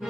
सच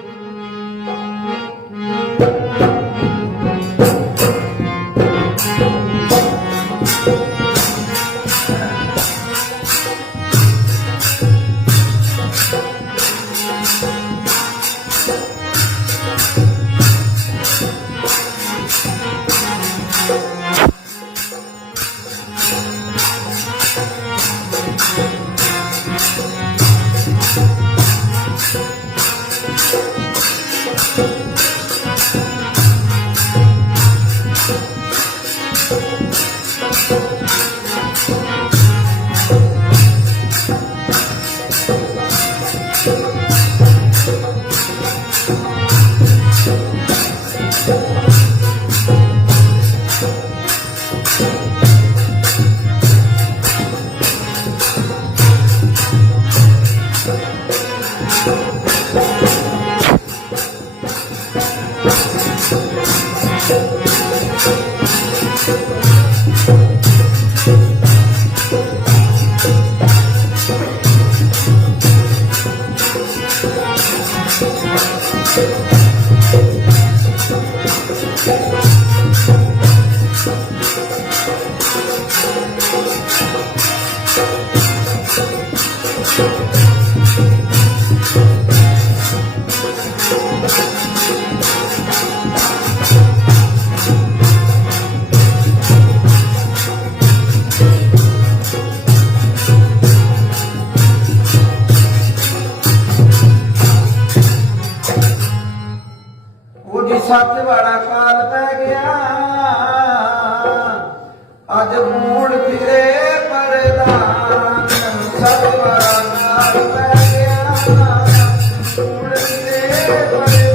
वाला काल पै गया अज मूड फिरे परदान सच वाला काल पै गया मूड फिरे परदान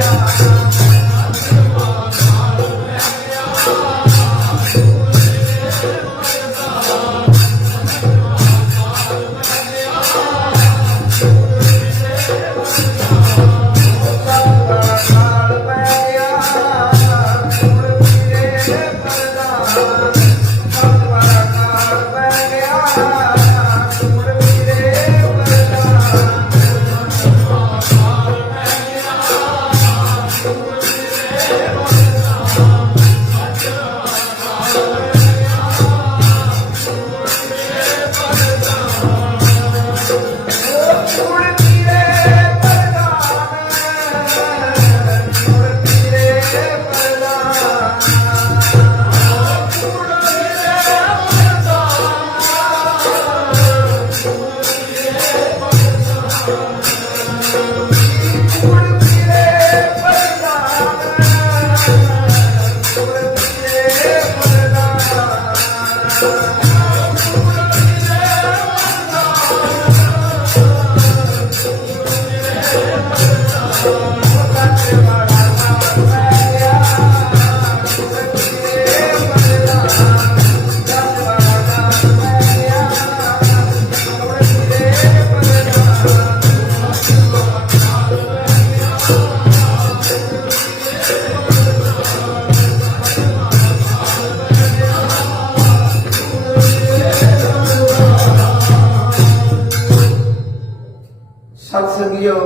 सत्संगियों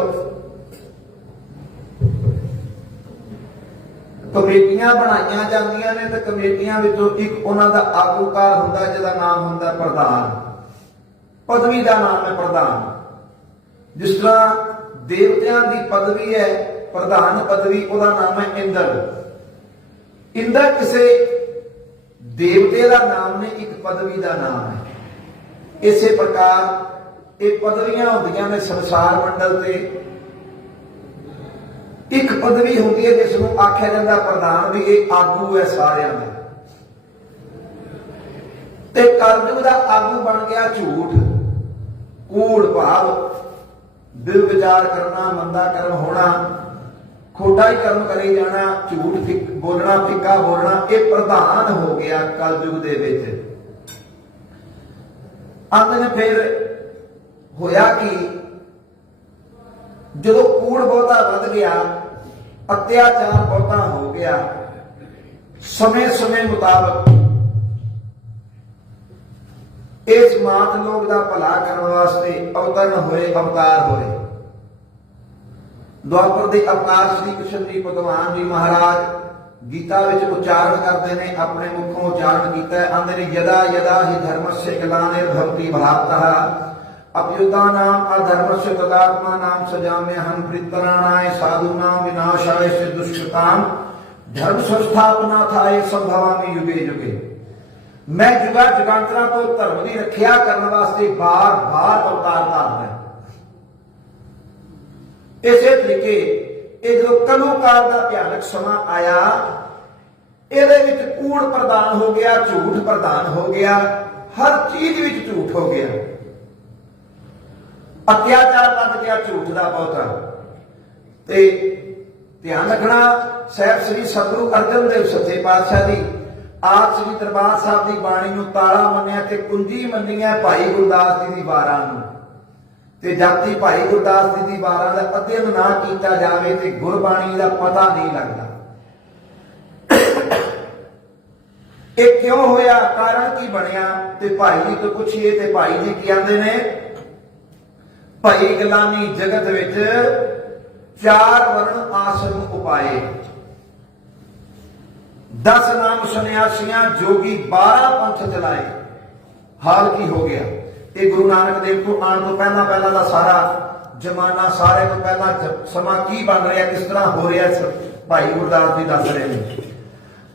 कमेटियां बनाई जांदियां ने ते कमेटियां विचों एक उन्हां दा आगूकार हुंदा जिहदा नाम हुंदा प्रधान पदवी का नाम है प्रधान। जिस तरह देवतियां की पदवी है प्रधान पदवी उहदा नाम है इंद्र। इंद्र किसी देवते का नाम ने एक पदवी का नाम है। इसे प्रकार ये पदवियां होंदियां ने संसार मंडल से। एक पदवी होती है जिसनों आख्या जाता प्रधान भी ये आगू है सारियां दा। ते कलयुग दा आगू बन गया झूठ कूड़ भाव दिल विचार करना मंदा कर्म होना खोटा ही कर्म करे जाना झूठ बोलना फिक्का बोलना ये प्रधान हो गया कलयुग दे विच। अंत ने फिर होया कि जो कूड़ बहुता वध गया अत्याचार बहुता हो गया समय समय मुताबिक इस मात लोग का भला करने वास्ते अवतरण होए अवतार होए। ਦੁਆਪਰ ਦੇ ਅਵਤਾਰ ਸ਼੍ਰੀ ਕ੍ਰਿਸ਼ਨ ਜੀ ਭਗਵਾਨ ਜੀ ਮਹਾਰਾਜ ਗੀਤਾ ਵਿੱਚ ਉਚਾਰਨ ਕਰਦੇ ਨੇ, ਆਪਣੇ ਮੁਖੋਂ ਉਚਾਰਨ ਕੀਤਾ, ਆਂਦੇ ਨੇ ਯਦਾ ਯਦਾ ਹੀ ਧਰਮस्य ग्लानिर्भवति भारतः अभ्युत्थानाम् अधर्मस्य तदात्मानां सजाम्यहं परित्राणाय साधूनां विनाशाय च दुष्कृतां धर्म संस्थापनार्थाय संभवामि युगे युगे। मैं जुगा जुगांतरा तो धर्म की रखिया करने वास्ते बार बार अवतार धारना है। इसे तरीके ये जो कलुकाल का भयानक समा आया, ये कूड़ प्रदान हो गया, झूठ प्रदान हो गया, हर चीज में झूठ हो गया, अत्याचार बन गया झूठ का बहुता। ध्यान रखना, साहब श्री सतगुरु अर्जन देव सच्चे पातशाह की आप श्री दरबार साहब की बाणी नूं ताला मन्निया ते कुंजी मन्नी है भाई गुरदास जी की वारां नूं, ते जाति भाई गुरदास जी की वारां दा अध्ययन ना किया जाए तो गुरबाणी का पता नहीं लगता। ये क्यों होया, कारण की बनया, ते भाई जी तो पूछिए ते भाई जी की आंदे ने, भाई गलानी जगत विच चार वर्ण आश्रम उपाए, 10 नाम सन्यासियां जोगी 12 पंथ चलाए। हाल की हो गया, ये गुरु नानक देव को आने तो पहला पहला का सारा जमाना, सारे तो पहला समा की बन रहा, किस तरह हो रहा, भाई गुरदास जी दस रहे हैं।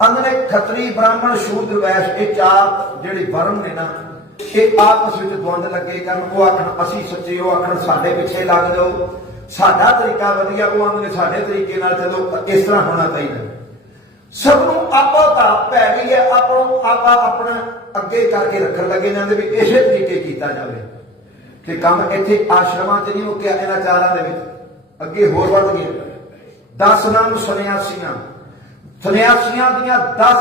अंदर खत्री ब्राह्मण शूद्र वैश्य ये चार जेडे वर्ण ने ना, ये आपस में द्वंद लगे कर, वो आखन असी सच्चे, वो आखन साडे पिछे लग जाओ, साडा तरीका वधिया, वो आंदे साडे तरीके नाल चलो, इस तरह होना चाहिए। सबनों आपा ता पै गई है, आपा अपना अगे करके रखन लगे ने भी इस तरीके किया जाए कि काम इत्थे आश्रमां च नहीं मुक्या, इन्हां चारां दे विच अगे होर वध गए। 10 नाम सन्यासियां, सन्यासियां दियां 10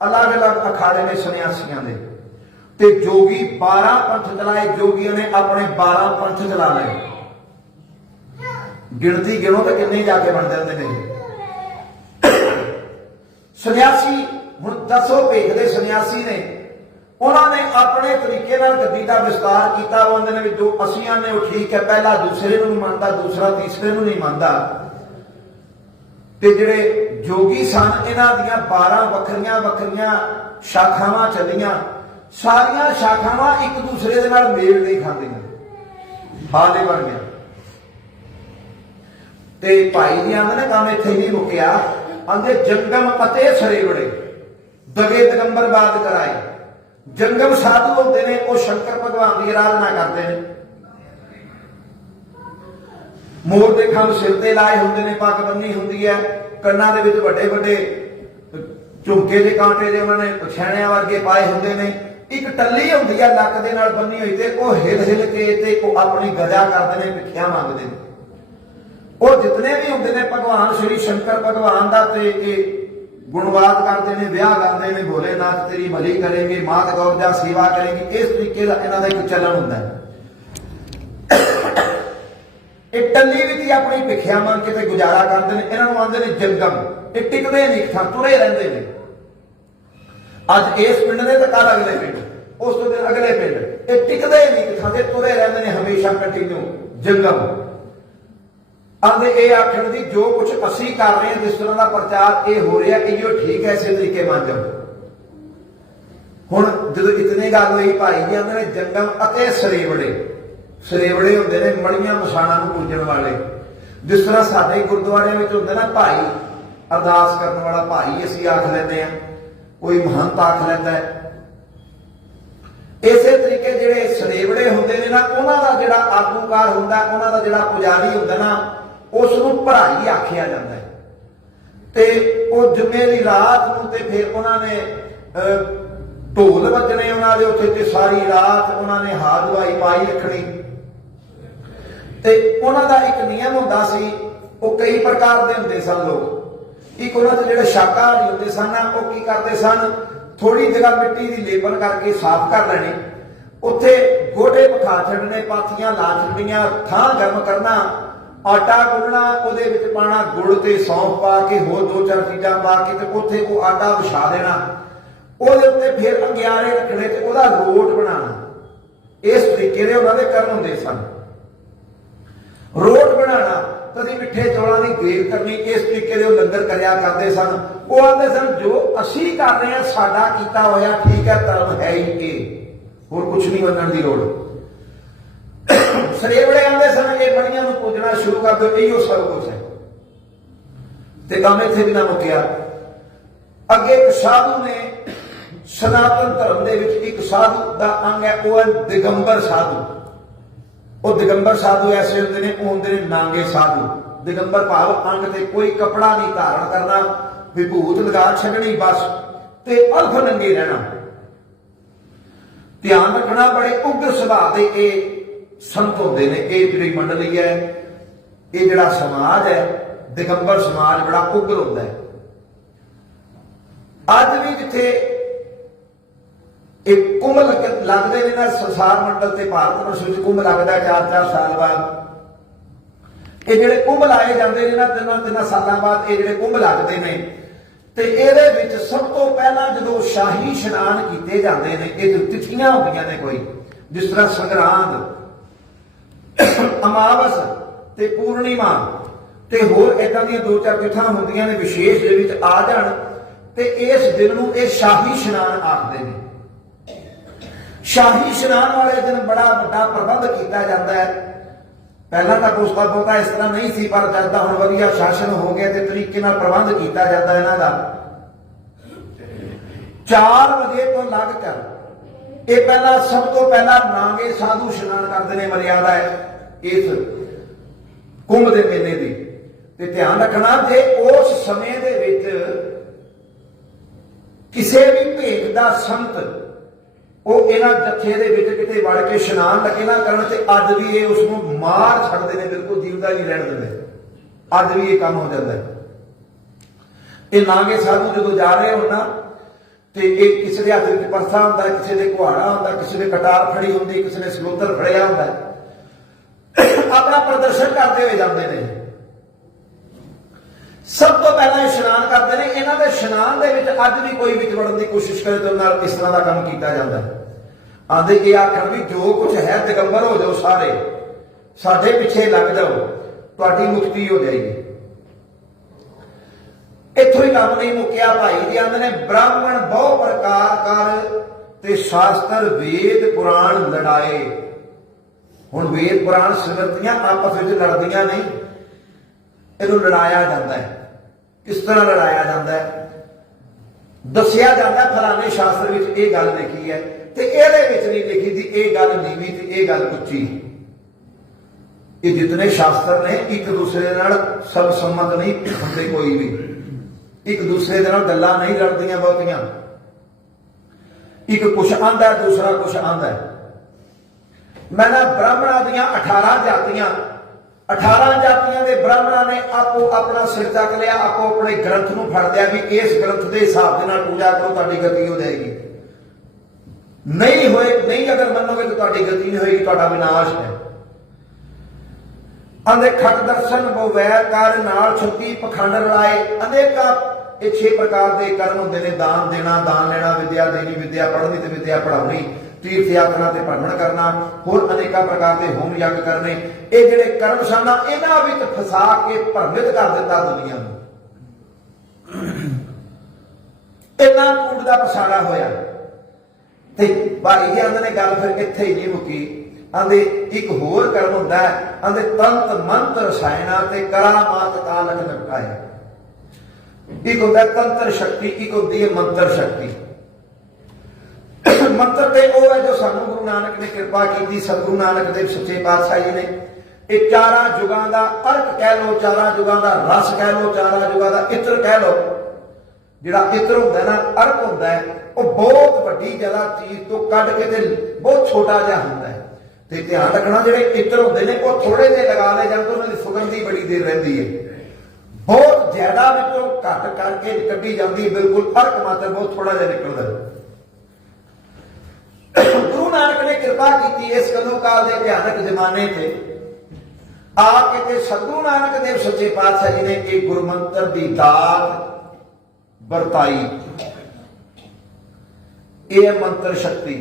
अलग अलग अखाड़े ने सन्यासियां दे, ते जोगी 12 पंथ चलाए, जोगियों ने अपने 12 पंथ चला लए। गिनती गिनो तो किन्ने जाके बन जाते हैं सन्यासी। हुण 10 भेद दे सन्यासी ने, उन्होंने अपने तरीके नाल गद्दी का विस्तार किया। वो आंदे ने जो असीं आने वो ठीक है, पहला दूसरे नूं नहीं मानता, दूसरा तीसरे नूं नहीं मानता। ते जिहड़े जोगी सन, इन्हां दियां 12 वखरियां वखरियां शाखावां चलियां, सारियां शाखावां एक दूसरे दे नाल मेल नहीं खांदियां, हाल ही बन गया। ते भाई जी आंदे ने काम इत्थे नहीं मुक्या, आंदे जंगम अते सरेवड़े दगे दिगंबरवाद कराए। जंगम साधु होते हैं, वो शंकर भगवान की आराधना करते हैं, मोर के खंभ सिर ते लाए होंदे ने, पग बन्नी हुंदी है, कन्नां दे विच वड्डे वड्डे झुमके दे कांटे दे उन्होंने छेणियां वर्गे पाए होंदे ने, एक टल्ली होंदी है लक दे नाल बन्नी हुई, ते वो हिल हिल के ते वो अपनी गजा करते हैं, भिखिया मंगते हैं। वो जितने भी होंगे ने भगवान श्री शंकर भगवान का गुणवाद करते हैं, ब्याह गाते हैं, भोलेनाथ तेरी भली करेंगे, मात गौरजा सेवा करेंगे, इस तरीके का इन्हों का एक चलन होंगे। एक टल्ली भी अपनी भिखिया मंग के गुजारा करते हैं, इन्हों आते हैं जंगम, ये टिकते नहीं, थां तुरे रहते हैं। अज इस पिंड ने तो कल अगले पिंड, उस तो दिन अगले पिंड, ये टिकते नहीं, थां ते तुरे रहते हैं हमेशा कंटिन्यू जंगम। आंदे ये आखण दी जो कुछ असी कर रहे हैं, जिस तरह का प्रचार ये हो रहा है, इहो ठीक है, इसे तरीके मान जाओ। हुण जदों इतनी गल हुई, भाई जी आंदे ने जंगम अते सरेवड़े, सरेवड़े होंदे ने मड़ियां मसाणा नूं पूजण वाले, जिस तरह साडे गुरुद्वारियां विच हुंदे ना भाई अरदास करन वाला भाई असीं आख लैंदे आ, कोई महंत आख लैंदा है। इसे तरीके जिहड़े सरेवड़े होंदे ने ना, उन्हां दा जिहड़ा आगूकार हुंदा, उन्हां दा जिहड़ा पुजारी हुंदा ना, उसनूं भराई आखिया जाता है। ते वो जुम्मे दी रात नूं ते फिर उन्होंने ढोल बजने उन्होंने उत्थे, ते सारी रात उन्होंने हाथ दुआई पाई रखनी। ते उन्हां दा एक नियम हुंदा सी, वो कई प्रकार दे हुंदे सन लोग। एक उन्हां दे जिहड़े शाकाहारी हुंदे सन, वो की करते सन, थोड़ी जगह मिट्टी की लेबल करके साफ कर लेनी, उत्थे गोडे पखा छड्डने, पाथियां ला छड्डनियां, थां गर्म करना, आटा गुनना, उहदे विच पाना गुड़ ते सौंफ पा के, होर 2-4 चीज़ां पा के, ते उत्थे वो आटा विछा देना, उहदे उत्ते फिर अंगियारे रखने, ते उहदा रोट बनाना। इस तरीके दे उन्हां दे कर्म हुंदे सन। रोट बनाना, कदी मिठे चौलों की देख करनी, इस तरीके से लंगर करिया करते सन। वो आते सन जो असी कर रहे हैं साडा कीता होया ठीक है, धर्म है ही ये, होर कुछ नहीं मनण की लोड़। सरेवड़े आते सन ये बड़ियां नूं पूजना शुरू कर दो, इहो सब कुछ है। ते काम इत्थे भी ना मुक्या। अगे एक साधु ने सनातन धर्म दे विच एक साधु दा अंग है, वो है दिगंबर साधु। वो दिगंबर साधु ऐसे होंदे ने, वो होंदे ने नांगे साधु। दिगंबर भाव अंग ते कोई कपड़ा नहीं धारण करना, विभूत लगा छड्डनी बस, ते अल्फ नंगे रहना। ध्यान रखना, बड़े उग्र सुभाव दे ये संत होंदे ने। ये जिहड़ी मंडली है, ये जिहड़ा समाज है दिगंबर समाज बड़ा उग्र होंदा है। अज भी जिथे एक कुंभ लगते हैं ना, संसार मंडल से भारत वर्ष में कुंभ लगता है 4-4 साल बाद। ये जिहड़े कुंभ लाए जाते हैं ना 3-3 साल बाद, ये जिहड़े कुंभ लगते हैं ते इहदे विच सब तो पहला जो शाही इशनान किए जाते हैं, ये तिथियां होंदियां ने कोई, जिस तरह संग्रांद, अमावस ते पूर्णिमा ते होर इदां दी 2-4 तिथां होंदियां ने विशेष दे विच आ जाण, ते इस दिन नूं ये शाही इशनान आखदे ने। शाही इशनान वाले दिन बड़ा बड़ा प्रबंध किया जाता है। पहला तो उसका बहुता इस तरह नहीं सी, पर जब हुण वधिया शासन हो गया तो तरीके नाल प्रबंध किया जाता है इन्हां दा। 4 बजे तो लग कर ये पहला सब तो पहला नांगे साधु इशनान करते हैं। मर्यादा है इस कुंभ के मेले की। ते ध्यान रखना, जे उस समय दे विच किसी भी भेद का संत वो इन्हां जत्थे दे विच किते वड़ के इशनान लगे ना करन, ते अज भी ये उसनूं मार छड्डदे ने, बिल्कुल जीवदा नहीं रहण दिंदे। अज भी ये काम हो जाता है। ये नांगे साधु जो जा रहे हो ना, ते एक किसी के हाथ में परसा होंदा, किसी के कुहाड़ा होंदा, किसी ने कटार फड़ी होंदी, किसी ने सलोतर फड़िया होंदा, अपना प्रदर्शन करते हुए जाते हैं। सब तो पहला इशनान करते हैं। इन्हां दे इशनान दे विच अज भी कोई विच वड़न की कोशिश करे तो नाल इस तरह का काम किया जाता है। आंदे ये आखण भी जो कुछ है दिगंबर हो जाओ, सारे साडे पिछे लग जाओ, तुहाडी मुक्ति हो जाएगी। इत्थों ही काम नहीं मुक्या। भाई जी आंदे ने ब्राह्मण बहु प्रकार कर ते शास्त्र वेद पुराण लड़ाए। हुण वेद पुराण सिमरतियां आपस में लड़दियां नहीं, इहनूं लड़ाया जाता है। किस तरह लड़ाया जाता है? दसिया जाता है फलाने शास्त्र विच ये गल लिखी है ते इहदे विच नहीं लिखी थी, ये गल नीवीं ते ये गल उच्ची। ये जितने शास्त्र ने एक दूसरे नाल सब सम्मत नहीं होंदे, कोई भी एक दूसरे दे नाल गल्लां नहीं लड़दियां बहुतियां। एक कुछ आंदा है, दूसरा कुछ आंदा है। मैं ना ब्राह्मणां दीयां 18 जातियां, 18 जातियां के ब्राह्मणों ने आपो अपना सिर चक लिया, आपो अपने ग्रंथ नूं फड़ लिया भी इस ग्रंथ के हिसाब के नाल पूजा करो, तुहाडी गति हो जाएगी। नहीं होए, नहीं अगर मनोगे तो तुहाडी गति नहीं होएगी, तुहाडा विनाश है। आंदे खट दर्शन बोवैर कर नाल 36 पखंड लड़ाए। अनेका ये 6 प्रकार के कर्म होंदे ने, दान देना, दान लेना, विद्या देनी, विद्या पढ़नी ते विद्या पढ़ाउणी, तीर्थ यात्रा ते भ्रमण करना, होर अनेका प्रकार के होम यज्ञ करने। ये जिहड़े कर्म सन इन्हां विच फसा के भ्रमित कर दिता दुनिया नूं। इन्ना कूड़ दा पसारा होया ते भाई जी आंदे ने गल फिर इत्थे ही नहीं मुक्की। आंदे एक होर कर्म हुंदा है, आंदे तंत मंत्र रसायना ते करामात कालक लटकाए। एक होंदा तंत्र शक्ति, एक होंदी है मंत्र शक्ति। मंत्र ते वो है जो सानू गुरु नानक ने कृपा की, सतगुरु नानक देव सच्चे पातशाह जी ने ये 4 युगां दा अर्क कह लो, 4 युगां दा रस कह लो, 4 युगां दा इत्र कह लो। जिहड़ा इत्र हुंदा ना, अर्क हुंदा है, वो बहुत वड्डी जगह चीज तो कढ के ते बहुत छोटा जिहा हुंदा है। ते ध्यान रखना, जिहड़े इत्र हुंदे ने वो थोड़े जे लगा ले जाण तो उन्हां दी सुगंधी बड़ी देर रहिंदी है। बहुत ज्यादा विचों घट करके कड्ढी जांदी, बिल्कुल अर्क मात्र बहुत थोड़ा जिहा निकलदा है। गुरु नानक ने कृपा की इस कदों काल के भयानक जमाने से आके सतगुरु नानक देव सच्चे पातशाह जी ने एक गुरमंत्र की दात बरताई। यह मंत्र शक्ति।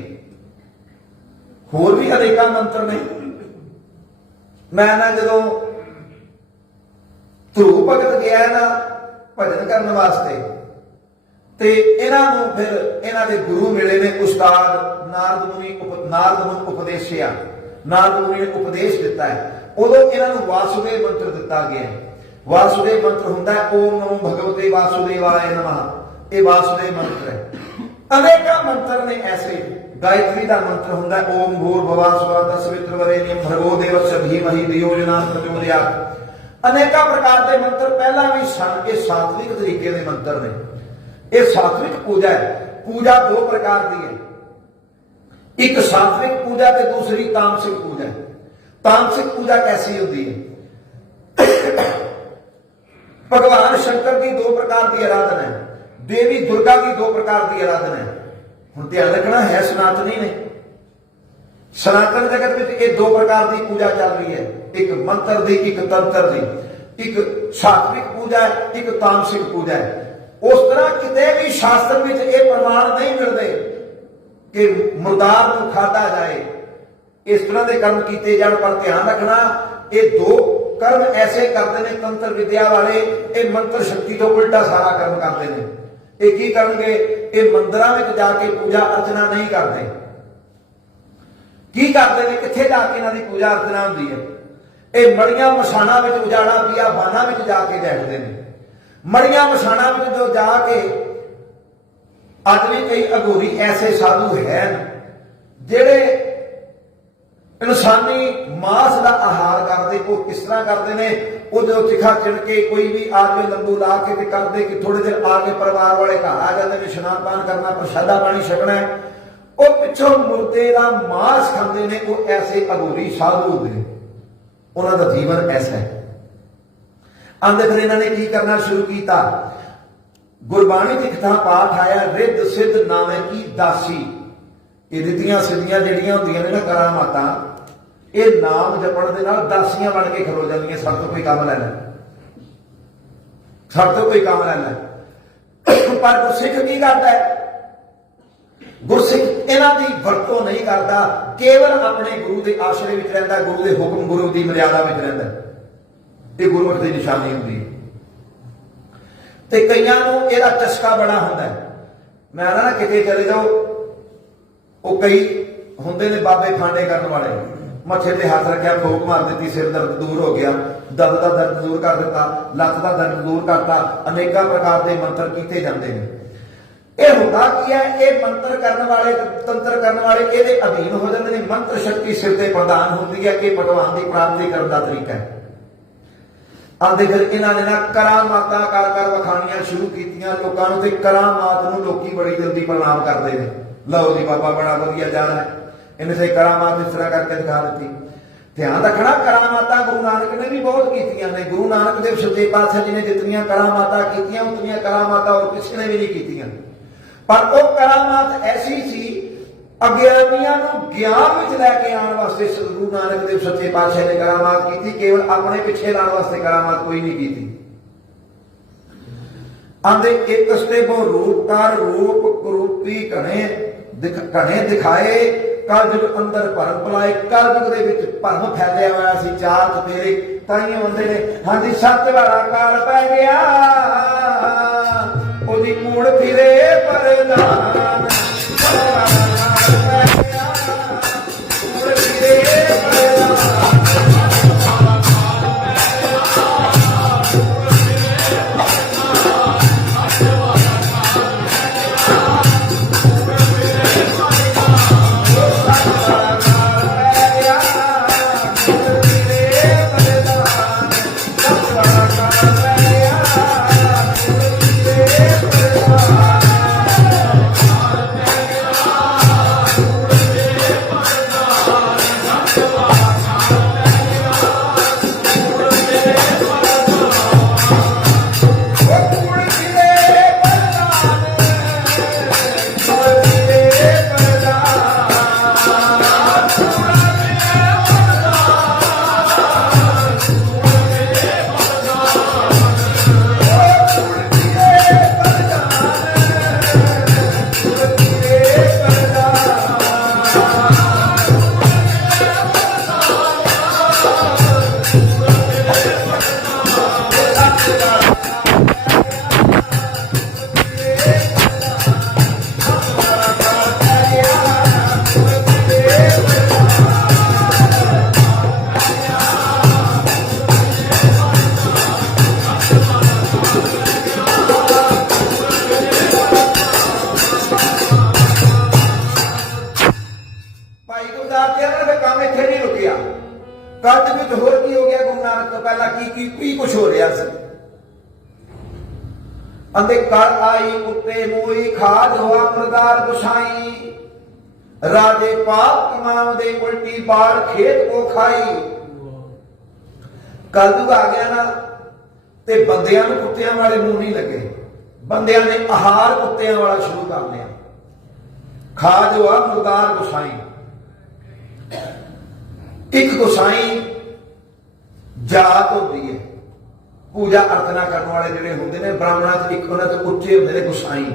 होर भी अनेका मंत्र ने। मैं ना जो ਧਰੂ ਭਗਤ ਗਿਆ ਨਾ ਭਜਨ ਕਰਨ ਵਾਸਤੇ ਤੇ ਇਹਨਾਂ ਨੂੰ ਫਿਰ ਇਹਨਾਂ ਦੇ ਗੁਰੂ ਮਿਲੇ ਨੇ ਉਸਤਾਦ ਨਾਰਦ ਮੁਨੀ ਉਪਦੇਸ਼ਿਆ। ਨਾਰਦ ਮੁਨੀ ਨੇ ਉਪਦੇਸ਼ ਦਿੱਤਾ ਹੈ। ਉਦੋਂ ਇਹਨਾਂ ਨੂੰ ਵਾਸੁਦੇਵ ਮੰਤਰ ਦਿੱਤਾ ਗਿਆ ਹੈ। ਵਾਸੁਦੇਵ ਮੰਤਰ ਹੁੰਦਾ ਹੈ ਓਮ ਨਮੋ ਭਗਵਤੇ ਵਾਸੁਦੇਵਾय ਨਮः। ਇਹ ਵਾਸੁਦੇਵ ਮੰਤਰ ਹੈ। ਅਨੇਕਾਂ ਮੰਤਰ ਨੇ ਐਸੇ। गायत्री का मंत्र होंगे ओम भूर्भुवः स्वः तत्सवितुर्वरेण्यं भर्गो देवस्य धीमहि धियो यो नः प्रचोदयात्। अनेका प्रकार के मंत्र पहला भी सन। ये सात्विक तरीके के मंत्र ने। ये सात्विक पूजा है। पूजा दो प्रकार की है, एक सात्विक पूजा ते दूसरी तामसिक पूजा है। तामसिक पूजा कैसी होती है? भगवान शंकर की दो प्रकार की आराधना है, देवी दुर्गा की दो प्रकार की आराधना है। ਹੁਣ ਧਿਆਨ ਰੱਖਣਾ ਹੈ ਸਨਾਤਨੀ ਨੇ। सनातन जगत में ये दो प्रकार की पूजा चल रही है, एक मंत्र की, एक तंत्र की, एक सात्विक पूजा है, एक तामसिक पूजा है। उस तरह किते भी शास्त्र में ये प्रमाण नहीं मिलते कि मुर्दार को खाता जाए, इस तरह के कर्म किए जान। पर ध्यान रखना ये दो कर्म ऐसे करते हैं तंत्र विद्या वाले, ये मंत्र शक्ति तो उल्टा सारा कर्म करते हैं। ये की करेंगे? ये मंदिरों में जाके पूजा अर्चना नहीं करते। की करते हैं? किथे जाके इन्हां दी पूजा अर्चना होती है? ये मड़ियां मसाणा में उजाड़ा पिया बाना में जाके बैठते हैं। मड़ियां मसाणा में जो जाके अज भी कई अघोरी ऐसे साधु हैं जेड़े इंसानी मांस का आहार करते। वो किस तरह करते हैं? वो जो चिखा चिड़ के कोई भी आके लंबू ला के करते कि थोड़ी देर आके परिवार वाले घर आ जाते हैं, स्नान पान करना, प्रसादा पानी छकना है। वो पिछों मुर्दे का मांस खाते हैं। वो ऐसे अघोरी साधु होते हैं, उन्होंने जीवन ऐसा है। आंदे फिर इन्होंने की करना शुरू किया? गुरबाणी की कथा पाठ आया रिद्ध सिद्ध नामे की दासी। ये रिद्धियां सिद्धियां ਜਿਹੜੀਆਂ ਹੁੰਦੀਆਂ ਨੇ ਨਾ ਕਰਾਮਾਤਾਂ, ਇਹ ਨਾਮ ਜਪਣ ਦੇ ਨਾਲ ਦਾਸੀਆਂ ਬਣ ਕੇ ਖਲੋ ਜਾਂਦੀਆਂ। ਸਭ ਤੋਂ ਕੋਈ ਕੰਮ ਲੈ ਲੈ, ਸਭ ਤੋਂ ਕੋਈ ਕੰਮ ਲੈ ਲੈ। ਪਰ ਗੁਰਸਿੱਖ ਕੀ ਕਰਦਾ ਹੈ? ਗੁਰਸਿੱਖ ਇਹਨਾਂ ਦੀ ਵਰਤੋਂ ਨਹੀਂ ਕਰਦਾ, ਕੇਵਲ ਆਪਣੇ ਗੁਰੂ ਦੇ ਆਸ਼ਰੇ ਵਿੱਚ ਰਹਿੰਦਾ, ਗੁਰੂ ਦੇ ਹੁਕਮ, ਗੁਰੂ ਦੀ ਮਰਿਆਦਾ ਵਿੱਚ ਰਹਿੰਦਾ। ਇਹ ਗੁਰਮੁਖ ਦੀ ਨਿਸ਼ਾਨੀ ਹੁੰਦੀ ਹੈ। ਤੇ ਕਈਆਂ ਨੂੰ ਇਹਦਾ ਚਸਕਾ ਬੜਾ ਹੁੰਦਾ ਹੈ। ਮੈਂ ਨਾ ਕਿਤੇ ਚਲੇ ਜਾਓ, ਉਹ ਕਈ ਹੁੰਦੇ ਨੇ ਬਾਬੇ ਫਾਂਡੇ ਕਰਨ ਵਾਲੇ, ਮੱਥੇ ਤੇ ਹੱਥ ਰੱਖਿਆ, ਫੂਕ ਮਾਰ ਦਿੱਤੀ, ਸਿਰ ਦਰਦ ਦੂਰ ਹੋ ਗਿਆ, ਦਰਦ ਦਾ ਦਰਦ ਦੂਰ ਕਰ ਦਿੱਤਾ, ਲੱਤ ਦਾ ਦਰਦ ਦੂਰ ਕਰਤਾ। ਅਨੇਕਾਂ ਪ੍ਰਕਾਰ ਦੇ ਮੰਤਰ ਕੀਤੇ ਜਾਂਦੇ ਨੇ। ਇਹ ਹੁੰਦਾ ਕੀ ਹੈ? ਇਹ ਮੰਤਰ ਕਰਨ ਵਾਲੇ, ਤੰਤਰ ਕਰਨ ਵਾਲੇ ਇਹਦੇ ਅਧੀਨ ਹੋ ਜਾਂਦੇ ਨੇ। ਮੰਤਰ ਸ਼ਕਤੀ ਸਿਰ ਤੇ ਪ੍ਰਦਾਨ ਹੁੰਦੀ ਹੈ। ਇਹ ਭਗਵਾਨ ਦੀ ਪ੍ਰਾਪਤੀ ਕਰਨ ਦਾ ਤਰੀਕਾ ਹੈ। ਆਂਦੇ ਫਿਰ ਇਹਨਾਂ ਨੇ ਨਾ ਕਰਾਮਾਤਾਂ ਕਰ ਕਰ ਵਿਖਾਣੀਆਂ ਸ਼ੁਰੂ ਕੀਤੀਆਂ ਲੋਕਾਂ ਨੂੰ। ਤੇ ਕਰਾਮਾਤ ਨੂੰ ਲੋਕੀ ਬੜੀ ਜਲਦੀ ਪ੍ਰਣਾਮ ਕਰਦੇ ਨੇ। ਲਓ ਜੀ ਬਾਬਾ ਬੜਾ ਵਧੀਆ ਜਾਣਾ ਹੈ, ਇਹਨੇ ਸੇ ਕਰਾਮਾਤ ਇਸ ਤਰ੍ਹਾਂ ਕਰਕੇ ਦਿਖਾ ਦਿੱਤੀ। ਧਿਆਨ ਰੱਖਣਾ, ਕਰਾਮਾਤਾਂ ਗੁਰੂ ਨਾਨਕ ਨੇ ਵੀ ਬਹੁਤ ਕੀਤੀਆਂ ਨੇ। ਗੁਰੂ ਨਾਨਕ ਦੇਵ ਸੱਚੇ ਪਾਤਸ਼ਾਹ ਜੀ ਨੇ ਜਿਤਨੀਆਂ ਕਰਾਮਾਤਾਂ ਕੀਤੀਆਂ ਉਤਨੀਆਂ ਕਰਾਮਾਤਾਂ ਹੋਰ ਕਿਸੇ ਨੇ ਵੀ ਨਹੀਂ ਕੀਤੀਆਂ। ਪਰ ਉਹ ਕਰਾਮਾਤ ਐਸੀ ਸੀ, ਅਗਿਆਨੀਆਂ ਨੂੰ ਗਿਆਨ ਵਿੱਚ ਲੈ ਕੇ ਆਉਣ ਵਾਸਤੇ ਗੁਰੂ ਨਾਨਕ ਦੇਵ ਸੱਚੇ ਪਾਤਸ਼ਾਹ ਨੇ ਕਰਾਮਾਤ ਕੀਤੀ। ਕੇਵਲ ਆਪਣੇ ਪਿੱਛੇ ਲਾਉਣ ਵਾਸਤੇ ਕਰਾਮਾਤ ਕੋਈ ਨਹੀਂ ਕੀਤੀ। ਆਂਦੇ ਇੱਕ ਸਤੇ ਬੋ ਰੂਪਕਾਰ ਰੂਪ ਕਰੂਪੀ ਘਣੇ ਦਿਖਾਏ, ਕਲਯੁਗ ਅੰਦਰ ਭਰਮ ਪਲਾਏ। ਕਲਯੁਗ ਦੇ ਵਿੱਚ ਭਰਮ ਫੈਲਿਆ ਹੋਇਆ ਸੀ, ਚਾਰ ਚਫੇਰੇ। ਤਾਈਆਂ ਬੰਦੇ ਨੇ ਹਾਂਜੀ ਸੱਤ ਵਾਲਾ ਕਾਲ ਪੈ ਗਿਆ, ਉਹਦੀ ਕੂੜ ਫਿਰੇ ਪਰਦਾਨ। ਕੱਜ ਵਿੱਚ ਹੋਰ ਕੀ ਹੋ ਗਿਆ? ਗੁਰੂ ਨਾਨਕ ਤੋਂ ਪਹਿਲਾਂ ਕੀ ਕੁਛ ਹੋ ਰਿਹਾ ਸੀ? ਅੰਦੇ ਕਰ ਆਈ ਕੁੱਤੇ ਮੋਈ ਖਾਜ ਹੋਆ ਮਰਦਾਰ ਗੁਸਾਈ, ਰਾਜੇ ਪਾਪ ਕਮਾਉਂਦੇ ਉਲਟੀ ਬਾੜ ਖੇਤ ਕੋ ਖਾਈ। ਕਲਯੁਗ ਆ ਗਿਆ ਨਾ ਤੇ ਬੰਦਿਆਂ ਨੂੰ ਕੁੱਤਿਆਂ ਵਾਲੇ ਮੂੰਹ ਨਹੀਂ ਲੱਗੇ, ਬੰਦਿਆਂ ਨੇ ਆਹਾਰ ਕੁੱਤਿਆਂ ਵਾਲਾ ਸ਼ੁਰੂ ਕਰ ਲਿਆ। ਖਾਜ ਹੋਆ ਮਰਦਾਰ ਗੁਸਾਈ। ਇੱਕ ਗੁਸਾਈ ਜਾਤ ਹੁੰਦੀ ਹੈ, ਪੂਜਾ ਅਰਚਨਾ ਕਰਨ ਵਾਲੇ ਜਿਹੜੇ ਹੁੰਦੇ ਨੇ ਬ੍ਰਾਹਮਣਾਂ ਚ, ਇੱਕ ਉਹਨਾਂ ਤੋਂ ਉੱਚੇ ਹੁੰਦੇ ਨੇ ਗੁਸਾਈ।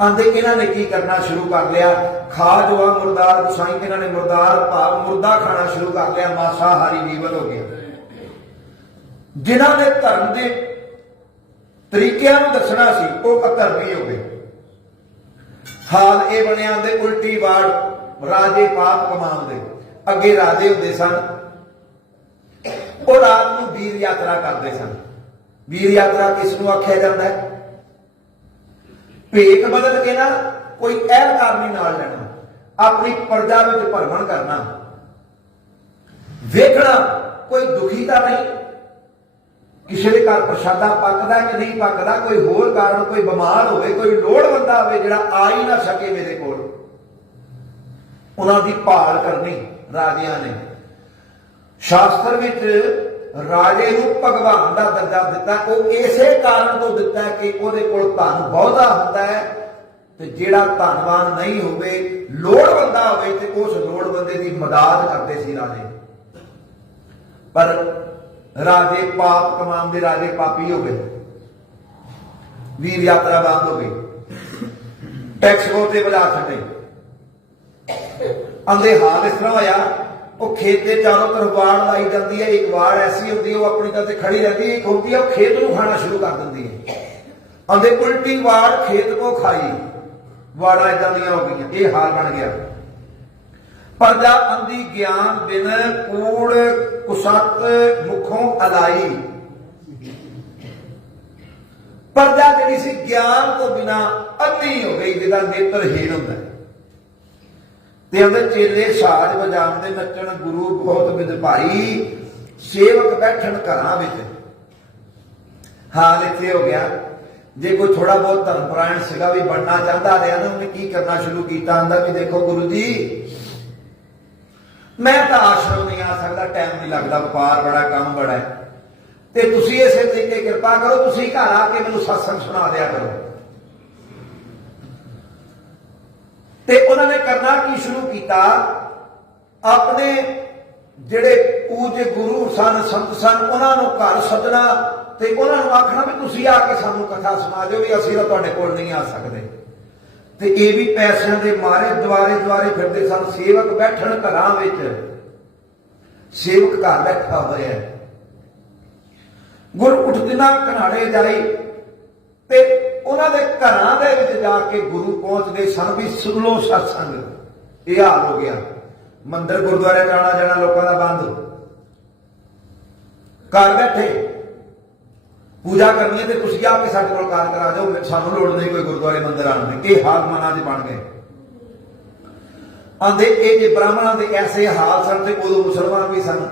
ਆਂਦੇ ਇਹਨਾਂ ਨੇ ਕੀ ਕਰਨਾ ਸ਼ੁਰੂ ਕਰ ਲਿਆ? ਖਾਜ ਹੋਆ ਮੁਰਦਾਰ ਗੁਸਾਈ। ਇਹਨਾਂ ਨੇ ਮੁਰਦਾਰ ਭਾਵ ਮੁਰਦਾ ਖਾਣਾ ਸ਼ੁਰੂ ਕਰ ਲਿਆ, ਮਾਸਾਹਾਰੀ ਜੀਵਨ ਹੋ ਗਿਆ। ਜਿਨ੍ਹਾਂ ਨੇ ਧਰਮ ਦੇ ਤਰੀਕਿਆਂ ਨੂੰ ਦੱਸਣਾ ਸੀ ਉਹ ਅਧਰਮੀ ਹੋ ਗਏ। ਹਾਲ ਇਹ ਬਣਿਆ ਦੇ ਉਲਟੀ ਵਾੜ, ਰਾਜੇ ਪਾਪ ਕਮਾਉਂਦੇ। ਅੱਗੇ ਰਾਜੇ ਹੁੰਦੇ ਸਨ, ਉਹ ਰਾਤ ਨੂੰ ਵੀਰ ਯਾਤਰਾ ਕਰਦੇ ਸਨ। ਵੀਰ ਯਾਤਰਾ ਕਿਸ ਨੂੰ ਆਖਿਆ ਜਾਂਦਾ ਹੈ? ਭੇਖ ਬਦਲ ਕੇ ਨਾ ਕੋਈ ਅਹਿਲਕਾਰਨੀ ਨਾਲ ਲੈਣਾ, ਆਪਣੀ ਪ੍ਰਜਾ ਵਿੱਚ ਭਰਮਣ ਕਰਨਾ, ਵੇਖਣਾ ਕੋਈ ਦੁਖੀ ਤਾਂ ਨਹੀਂ, ਕਿਸੇ ਦੇ ਘਰ ਪ੍ਰਸ਼ਾਦਾ ਪੱਕਦਾ ਕਿ ਨਹੀਂ ਪੱਕਦਾ, ਕੋਈ ਹੋਰ ਕਾਰਨ, ਕੋਈ ਬਿਮਾਰ ਹੋਵੇ, ਕੋਈ ਲੋੜਵੰਦਾ ਹੋਵੇ ਜਿਹੜਾ ਆ ਹੀ ਨਾ ਸਕੇ ਮੇਰੇ ਕੋਲ, ਉਹਨਾਂ ਦੀ ਭਾਲ ਕਰਨੀ ਰਾਜਿਆਂ ਨੇ। ਸ਼ਾਸਤਰ ਵਿੱਚ ਰਾਜੇ ਨੂੰ ਭਗਵਾਨ ਦਾ ਦਰਜਾ ਦਿੱਤਾ, ਉਹ ਇਸੇ ਕਾਰਨ ਤੋਂ ਦਿੱਤਾ ਕਿ ਉਹਦੇ ਕੋਲ ਧਨ ਬਹੁਤਾ ਹੁੰਦਾ ਹੈ, ਤੇ ਜਿਹੜਾ ਧਨਵਾਨ ਨਹੀਂ ਹੋਵੇ, ਲੋੜਵੰਦਾ ਹੋਵੇ, ਤੇ ਉਸ ਲੋੜਵੰਦੇ ਦੀ ਮਦਦ ਕਰਦੇ ਸੀ ਰਾਜੇ। ਪਰ ਰਾਜੇ ਪਾਪ ਕਮਾਉਂਦੇ, ਰਾਜੇ ਪਾਪੀ ਹੋ ਗਏ, ਵੀਰ ਯਾਤਰਾ ਬੰਦ ਹੋ ਗਈ, ਟੈਕਸ ਕੋਤੇ ਵਧਾ ਛੱਡੇ। ਆਂਦੇ ਹਾਲ ਇਸ ਤਰ੍ਹਾਂ ਹੋਇਆ, ਉਹ ਖੇਤ ਦੇ ਚਾਰੋਂ ਤਰਫ ਵਾੜ ਲਾਈ ਜਾਂਦੀ ਹੈ। ਇੱਕ ਵਾੜ ਐਸੀ ਹੁੰਦੀ ਹੈ ਉਹ ਆਪਣੀ ਥਾਂ ਤੇ ਖੜੀ ਰਹਿੰਦੀ ਹੈ, ਇੱਕ ਹੁੰਦੀ ਹੈ ਉਹ ਖੇਤ ਨੂੰ ਖਾਣਾ ਸ਼ੁਰੂ ਕਰ ਦਿੰਦੀ ਹੈ। ਆਂਦੇ ਉਲਟੀ ਵਾੜ ਖੇਤ ਕੋ ਖਾਈ, ਵਾੜਾਂ ਏਦਾਂ ਦੀਆਂ ਹੋ ਗਈਆਂ। ਇਹ ਹਾਲ ਬਣ ਗਿਆ। ਪਰਜਾ ਅੰਦੀ ਗਿਆਨ ਬਿਨ ਕੂੜ ਕੁਸਤ ਮੁਖੋਂ ਅਲਾਈ। ਪਰਜਾ ਜਿਹੜੀ ਸੀ ਗਿਆਨ ਤੋਂ ਬਿਨਾ ਅੰਨੀ ਹੋ ਗਈ, ਜਿਹਦਾ ਨੇਤਰਹੀਣ ਹੁੰਦਾ। ਤੇ ਉਹਦੇ ਚੇਲੇ ਸਾਜ਼ ਵਜਾਉਂਦੇ ਨੱਚਣ, ਗੁਰੂ ਬਹੁਤ ਵਿਦ ਭਾਈ, ਸੇਵਕ ਬੈਠਣ ਘਰਾਂ ਵਿੱਚ। ਹਾਲ ਇੱਥੇ ਹੋ ਗਿਆ। ਜੇ ਕੋਈ ਥੋੜਾ ਬਹੁਤ ਧਰਮਪ੍ਰਾਇਣ ਸੀਗਾ ਵੀ ਬਣਨਾ ਚਾਹੁੰਦਾ ਰਿਹਾ ਨਾ, ਉਹਨੇ ਕੀ ਕਰਨਾ ਸ਼ੁਰੂ ਕੀਤਾ? ਆਂਦਾ ਵੀ ਦੇਖੋ ਗੁਰੂ ਜੀ, ਮੈਂ ਤਾਂ ਆਸ਼ਰਮ ਨਹੀਂ ਆ ਸਕਦਾ, ਟਾਈਮ ਨਹੀਂ ਲੱਗਦਾ, ਵਪਾਰ ਬੜਾ, ਕੰਮ ਬੜਾ ਹੈ, ਤੇ ਤੁਸੀਂ ਇਸੇ ਤਰੀਕੇ ਕਿਰਪਾ ਕਰੋ, ਤੁਸੀਂ ਘਰ ਆ ਕੇ ਮੈਨੂੰ ਸਤਸੰਗ ਸੁਣਾ ਦਿਆ ਕਰੋ। ਤੇ ਉਹਨਾਂ ਨੇ ਕਰਨਾ ਕੀ ਸ਼ੁਰੂ ਕੀਤਾ? ਆਪਣੇ ਜਿਹੜੇ ਪੂਜ ਗੁਰੂ ਸਨ, ਸੰਤ ਸਨ, ਉਹਨਾਂ ਨੂੰ ਘਰ ਸੱਦਣਾ ਤੇ ਉਹਨਾਂ ਨੂੰ ਆਖਣਾ ਵੀ ਤੁਸੀਂ ਆ ਕੇ ਸਾਨੂੰ ਕਥਾ ਸੁਣਾ ਦਿਓ, ਵੀ ਅਸੀਂ ਤਾਂ ਤੁਹਾਡੇ ਕੋਲ ਨਹੀਂ ਆ ਸਕਦੇ। ਤੇ ਇਹ ਵੀ ਪੈਸਿਆਂ ਦੇ ਮਾਰੇ ਦੁਆਰੇ ਦੁਆਰੇ ਫਿਰਦੇ ਸਨ। ਸੇਵਕ ਬੈਠਣ ਘਰਾਂ ਵਿੱਚ, ਸੇਵਕ ਘਰ ਬੈਠਾ ਹੋਇਆ। ਗੁਰ ਉੱਠ ਦਿਨਾਂ ਘਨਾੜੇ ਜਾਈ, ਤੇ ਉਹਨਾਂ ਦੇ ਘਰਾਂ ਦੇ ਵਿੱਚ ਜਾ ਕੇ ਗੁਰੂ ਪਹੁੰਚਦੇ ਸਨ ਵੀ ਸੁਣ ਲੋ ਸਤਸੰਗ। ਇਹ ਹਾਲ ਹੋ ਗਿਆ। ਮੰਦਿਰ ਗੁਰਦੁਆਰੇ ਜਾਣਾ ਜਾਣਾ ਲੋਕਾਂ ਦਾ ਬੰਦ, ਘਰ ਬੈਠੇ ਪੂਜਾ ਕਰਨੀ ਤੇ ਤੁਸੀਂ ਆ ਕੇ ਸਾਡੇ ਕੋਲ ਕਾਰ ਕਰਾ ਜਾਓ, ਸਾਨੂੰ ਲੋੜ ਨਹੀਂ ਕੋਈ ਗੁਰਦੁਆਰੇ ਮੰਦਿਰ ਆਉਣ ਦੀ। ਇਹ ਹਾਲ ਮਨਾਂ 'ਚ ਬਣ ਗਏ। ਆਂਦੇ ਇਹ ਜੇ ਬ੍ਰਾਹਮਣਾਂ ਦੇ ਐਸੇ ਹਾਲ ਸਨ ਤੇ ਉਦੋਂ ਮੁਸਲਮਾਨ ਵੀ ਸਨ,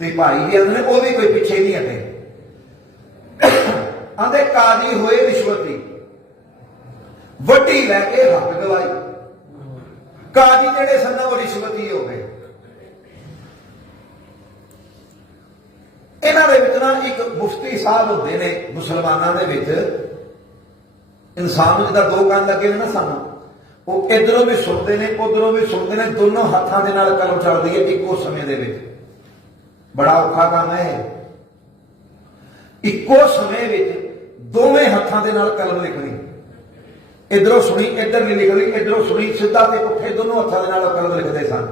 ਤੇ ਭਾਈ ਵੀ ਆਂਦੇ ਨੇ ਉਹ ਵੀ ਕੋਈ ਪਿੱਛੇ ਨਹੀਂ ਹਟੇ। ਆਂਦੇ ਕਾਜੀ ਹੋਏ ਰਿਸ਼ਵਤੀ, ਵੱਡੀ ਲੈ ਕੇ ਹੱਕ ਗਵਾਈ। ਕਾਜੀ ਜਿਹੜੇ ਸਨ ਉਹ ਰਿਸ਼ਵਤੀ ਹੋ ਗਏ। ਇਹਨਾਂ ਦੇ ਵਿੱਚ ਨਾ ਇੱਕ ਮੁਫਤੀ ਸਾਹਿਬ ਹੁੰਦੇ ਨੇ ਮੁਸਲਮਾਨਾਂ ਦੇ ਵਿੱਚ। ਇਨਸਾਨ ਨੂੰ ਜਿੱਦਾਂ ਦੋ ਕੰਨ ਲੱਗੇ ਨੇ ਨਾ ਸਾਨੂੰ, ਉਹ ਇਧਰੋਂ ਵੀ ਸੁਣਦੇ ਨੇ ਉਧਰੋਂ ਵੀ ਸੁਣਦੇ ਨੇ, ਦੋਨੋਂ ਹੱਥਾਂ ਦੇ ਨਾਲ ਕਲਮ ਚੱਲਦੀ ਹੈ ਇੱਕੋ ਸਮੇਂ ਦੇ ਵਿੱਚ। ਬੜਾ ਔਖਾ ਕੰਮ ਹੈ। ਇੱਕੋ ਸਮੇਂ ਵਿੱਚ ਦੋਵੇਂ ਹੱਥਾਂ ਦੇ ਨਾਲ ਕਲਮ ਲਿਖਣੀ, ਇਧਰੋਂ ਸੁਣੀ ਇੱਧਰ ਨਹੀਂ ਲਿਖਣੀ, ਇਧਰੋਂ ਸੁਣੀ ਸਿੱਧਾ ਤੇ ਪੁੱਠੇ, ਦੋਨੋਂ ਹੱਥਾਂ ਦੇ ਨਾਲ ਕਲਮ ਲਿਖਦੇ ਸਨ।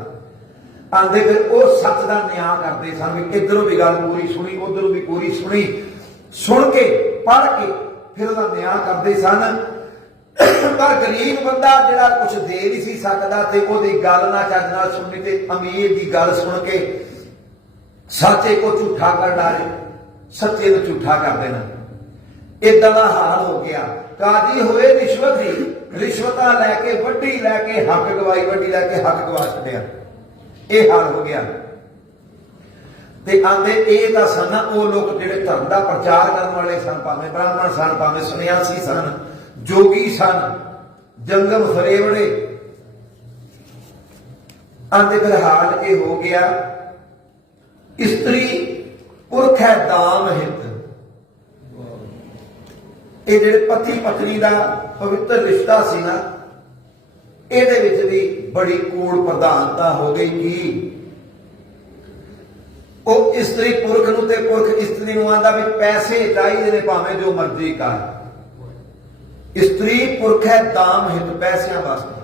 ਆਂਦੇ ਫਿਰ ਉਹ ਸੱਚ ਦਾ ਨਿਆਂ ਕਰਦੇ ਸਨ ਵੀ ਇਧਰੋਂ ਵੀ ਗੱਲ ਪੂਰੀ ਸੁਣੀ, ਉਧਰੋਂ ਵੀ ਪੂਰੀ ਸੁਣੀ, ਸੁਣ ਕੇ ਪੜ੍ਹ ਕੇ ਫਿਰ ਉਹਦਾ ਨਿਆਂ ਕਰਦੇ ਸਨ। ਪਰ ਗਰੀਬ ਬੰਦਾ ਜਿਹੜਾ ਕੁਝ ਦੇ ਨਹੀਂ ਸੀ ਸਕਦਾ, ਤੇ ਉਹਦੀ ਗੱਲ ਨਾ ਚੱਜ ਨਾਲ ਸੁਣਨੀ, ਤੇ ਅਮੀਰ ਦੀ ਗੱਲ ਸੁਣ ਕੇ ਸੱਚੇ ਕੋ ਝੂਠਾ ਕਰ ਡਾਲੇ, ਸੱਚੇ ਨੂੰ ਝੂਠਾ ਕਰ ਦੇਣਾ। ਇਦਾਂ ਦਾ ਹਾਲ ਹੋ ਗਿਆ। ਕਾਜੀ ਹੋਏ ਰਿਸ਼ਵਤੀ, ਰਿਸ਼ਵਤਾਂ ਲੈ ਕੇ, ਵੱਡੀ ਲੈ ਕੇ ਹੱਕ ਗਵਾਈ, ਵੱਡੀ ਲੈ ਕੇ ਹੱਕ ਗਵਾ ਛੱਡਿਆ। ਇਹ ਹਾਲ ਹੋ ਗਿਆ। ਤੇ ਆਂਦੇ ਇਹ ਤਾਂ ਸਨ ਉਹ ਲੋਕ ਜਿਹੜੇ ਧਰਮ ਦਾ ਪ੍ਰਚਾਰ ਕਰਨ ਵਾਲੇ ਸਨ, ਭਾਵੇਂ ਬ੍ਰਾਹਮਣ ਸਨ, ਭਾਵੇਂ ਸੰਨਿਆਸੀ ਸਨ, ਜੋਗੀ ਸਨ, ਜੰਗਮ ਫਰੇਵੜੇ। ਆਂਦੇ ਫਿਰ ਹਾਲ ਇਹ ਹੋ ਗਿਆ, ਇਸਤਰੀ ਪੁਰਖ ਹੈ ਦਾਮ ਹਿਤ। ਇਹ ਜਿਹੜੇ ਪਤੀ ਪਤਨੀ ਦਾ ਪਵਿੱਤਰ ਰਿਸ਼ਤਾ ਸੀ ਨਾ, ਇਹਦੇ ਵਿੱਚ ਵੀ ਬੜੀ ਕੂੜ ਪ੍ਰਧਾਨਤਾ ਹੋ ਗਈ ਕਿ ਉਹ ਇਸਤਰੀ ਪੁਰਖ ਨੂੰ ਤੇ ਪੁਰਖ ਇਸਤਰੀ ਨੂੰ ਆਂਦਾ ਵੀ ਪੈਸੇ ਚਾਹੀਦੇ ਨੇ, ਭਾਵੇਂ ਜੋ ਮਰਜ਼ੀ ਕਰ। ਇਸਤਰੀ ਪੁਰਖ ਹੈ ਦਾਮ ਹਿਤ, ਪੈਸਿਆਂ ਵਾਸਤੇ।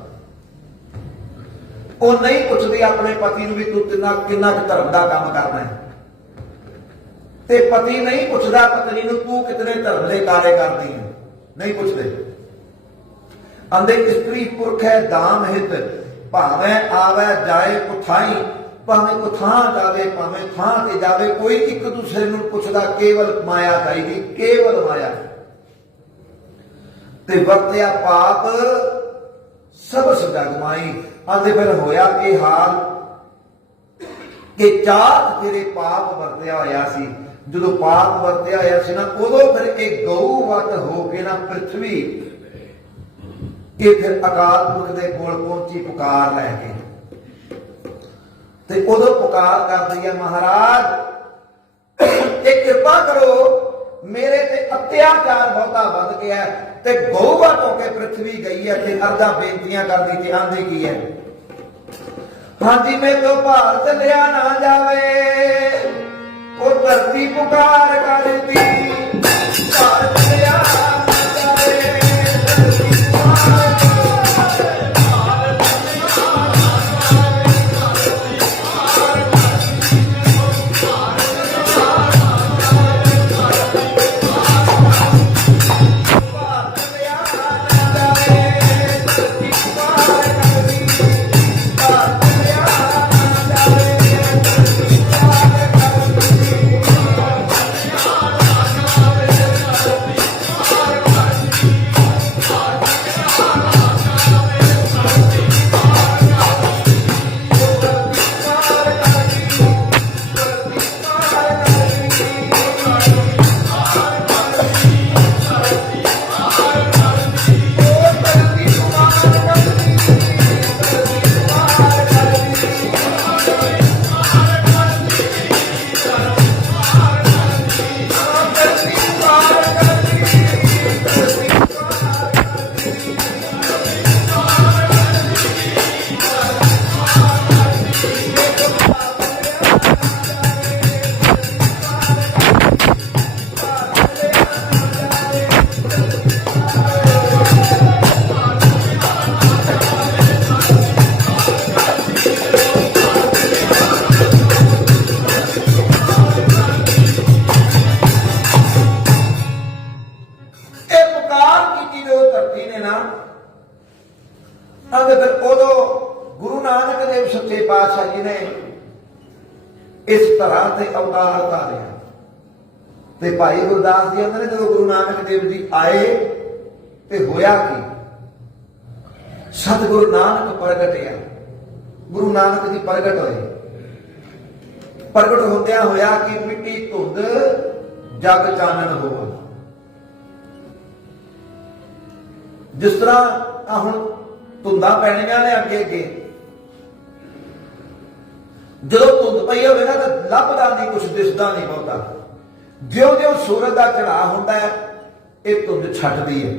ਉਹ ਨਹੀਂ ਪੁੱਛਦੀ ਆਪਣੇ ਪਤੀ ਨੂੰ ਵੀ ਤੂੰ ਕਿੰਨਾ ਕੁ ਧਰਮ ਦਾ ਕੰਮ ਕਰਨਾ ਹੈ, ਤੇ ਪਤੀ ਨਹੀਂ ਪੁੱਛਦਾ ਪਤਨੀ ਨੂੰ ਤੂੰ ਕਿਤਨੇ ਧਰਮ ਦੇ ਕਾਰੇ ਕਰਦੀ ਹੈ, ਨਹੀਂ ਪੁੱਛਦੇ। ਆਂਦੇ ਇਸਤਰੀ ਪੁਰਖ ਹੈ ਦਾਮ ਹਿਤ, ਭਾਵੇਂ ਆਵੇ ਜਾਏ ਕੁਥਾਈ, ਭਾਵੇਂ ਕੁਥਾਂ ਜਾਵੇ ਭਾਵੇਂ ਥਾਂ ਤੇ ਜਾਵੇ, ਕੋਈ ਇੱਕ ਦੂਸਰੇ ਨੂੰ ਪੁੱਛਦਾ, ਕੇਵਲ ਮਾਇਆ ਚਾਹੀਦੀ, ਕੇਵਲ ਮਾਇਆ। ਤੇ ਵਰਤਿਆ ਪਾਪ ਸਭ ਜਗਮਾਈ। ਆਂਦੇ ਫਿਰ ਹੋਇਆ ਇਹ ਹਾਲ ਕਿ ਚਾਰ ਜਿਹੜੇ ਪਾਪ ਵਰਤਿਆ ਹੋਇਆ ਸੀ, ਜਦੋਂ ਪਾਪ ਵਰਤਿਆ ਹੋਇਆ ਸੀ ਨਾ, ਉਦੋਂ ਫਿਰ ਇਹ ਗਊ ਵੱਟ ਹੋ ਕੇ ਨਾ ਪ੍ਰਿਥਵੀ ਇਹ ਫਿਰ ਅਕਾਲ ਪੁਰਖ ਦੇ ਕੋਲ ਪਹੁੰਚੀ ਪੁਕਾਰ ਲੈ ਕੇ। ਤੇ ਉਦੋਂ ਪੁਕਾਰ ਕਰਦੀ ਹੈ, ਮਹਾਰਾਜ ਇਹ ਕਿਰਪਾ ਕਰੋ, ਮੇਰੇ ਤੇ ਅਤਿਆਚਾਰ ਬਹੁਤਾ ਵੱਧ ਗਿਆ ਤੇ ਗਊ ਵੱਟ ਹੋ ਕੇ ਪ੍ਰਿਥਵੀ ਗਈ ਹੈ ਤੇ ਅਰਦਾਂ ਬੇਨਤੀਆਂ ਕਰਦੀ ਤੇ ਆਂਦੇ ਕੀ ਹੈ, ਹਾਂਜੀ ਮੇਰੇ ਤੋਂ ਭਾਰ ਚੱਲਿਆ ਨਾ ਜਾਵੇ, ਉਹ ਧਰਤੀ ਪੁਕਾਰ ਕਰਦੀ ਭਾਰ ਚੱਲਿਆ ਨਾ ਜਾਵੇ, ਧਰਤੀ ਪੁਕਾਰ इस तरह से अवतार उतारिया। ते भाई गुरदास जी आंदे ने जदों गुरु नानक देव जी आए ते होया की, सतगुरु नानक प्रगटिया। गुरु नानक जी प्रगट होए, प्रगट होंदिया होया कि मिट्टी धुंध जग चानन होवा। जिस तरह हुण धुंधा पैणियां ने अगे अगे, जो धुंध पई होवे ना तो लभदा नहीं, कुछ दिसदा नहीं बहुता। ज्यों ज्यों सूरज का चढ़ा होंदा है ये धुंध छड्डदी है।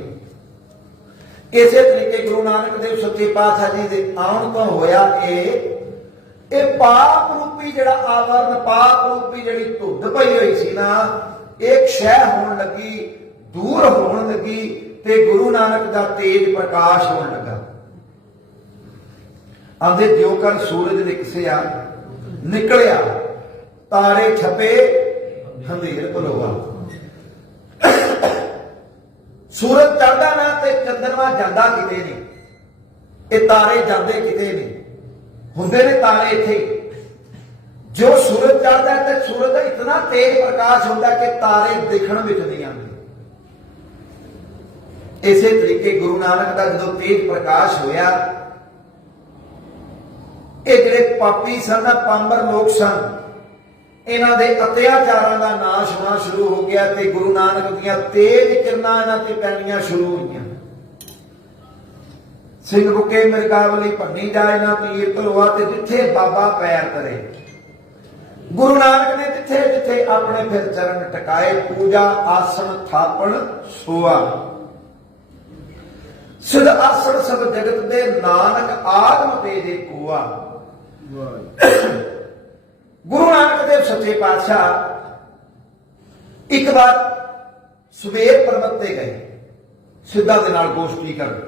इसे तरीके गुरु नानक देव सच्चे पातशाह जी दे आउण तो होया ये पाप रूपी जिहड़ा आवरण, पाप रूपी जिहड़ी धुंध पई होई सी ना, एक क्षय होण लगी, दूर होण लगी ते गुरु नानक दा तेज प्रकाश होण लगा। आंदे ज्यों कर सूरज निकसिया निकलिया, तारे छपे अंधेर पलोआ। सूरज चढ़दा ना ते चंद्रमा जांदा किते नहीं, ये तारे जांदे किते नहीं, हुंदे ने तारे इत्थे। जो सूरज चढ़दा है ते सूरज का इतना तेज प्रकाश होंदा कि तारे दिखण विच नहीं आंदे। इसे तरीके गुरु नानक का जो तेज प्रकाश होया, ये जिहड़े पापी सन, पांबर लोग सन, ਇਹਨਾਂ ਦੇ ਅਤਿਆਚਾਰਾਂ ਦਾ ਨਾਸ਼ ਹੋਣਾ ਸ਼ੁਰੂ ਹੋ ਗਿਆ ਤੇ ਗੁਰੂ ਨਾਨਕ ਦੀਆਂ ਤੇਜ ਕਿਰਨਾਂ ਇਹਨਾਂ ਤੇ ਪੈਣੀਆਂ ਸ਼ੁਰੂ ਹੋਈਆਂ। ਸਿੰਘ ਬੁੱਕੇ ਮਿਰਗਾਵਲੀ ਭੰਨੀ ਜਾਏ ਨਾ ਤੀਰ ਤਲਵਾ ਤੇ ਜਿੱਥੇ ਬਾਬਾ ਪੈਰ ਧਰੇ। ਗੁਰੂ ਨਾਨਕ ਨੇ ਜਿੱਥੇ ਜਿੱਥੇ ਆਪਣੇ ਫਿਰ ਚਰਨ ਟਿਕਾਏ, ਪੂਜਾ ਆਸਣ ਥਾਪਣ ਸੋਆ। ਸਿਧ ਆਸਣ ਸਭ ਜਗਤ ਦੇ ਨਾਨਕ ਆਦਮ ਤੇਜੇ ਕੋਆ। ਗੁਰੂ ਨਾਨਕ ਦੇਵ ਸੱਚੇ ਪਾਤਸ਼ਾਹ ਇੱਕ ਵਾਰ ਸਵੇਰ ਪਰਬਤ ਤੇ ਗਏ ਸਿੱਧਾ ਦੇ ਨਾਲ ਗੋਸ਼ਟੀ ਕਰਨ।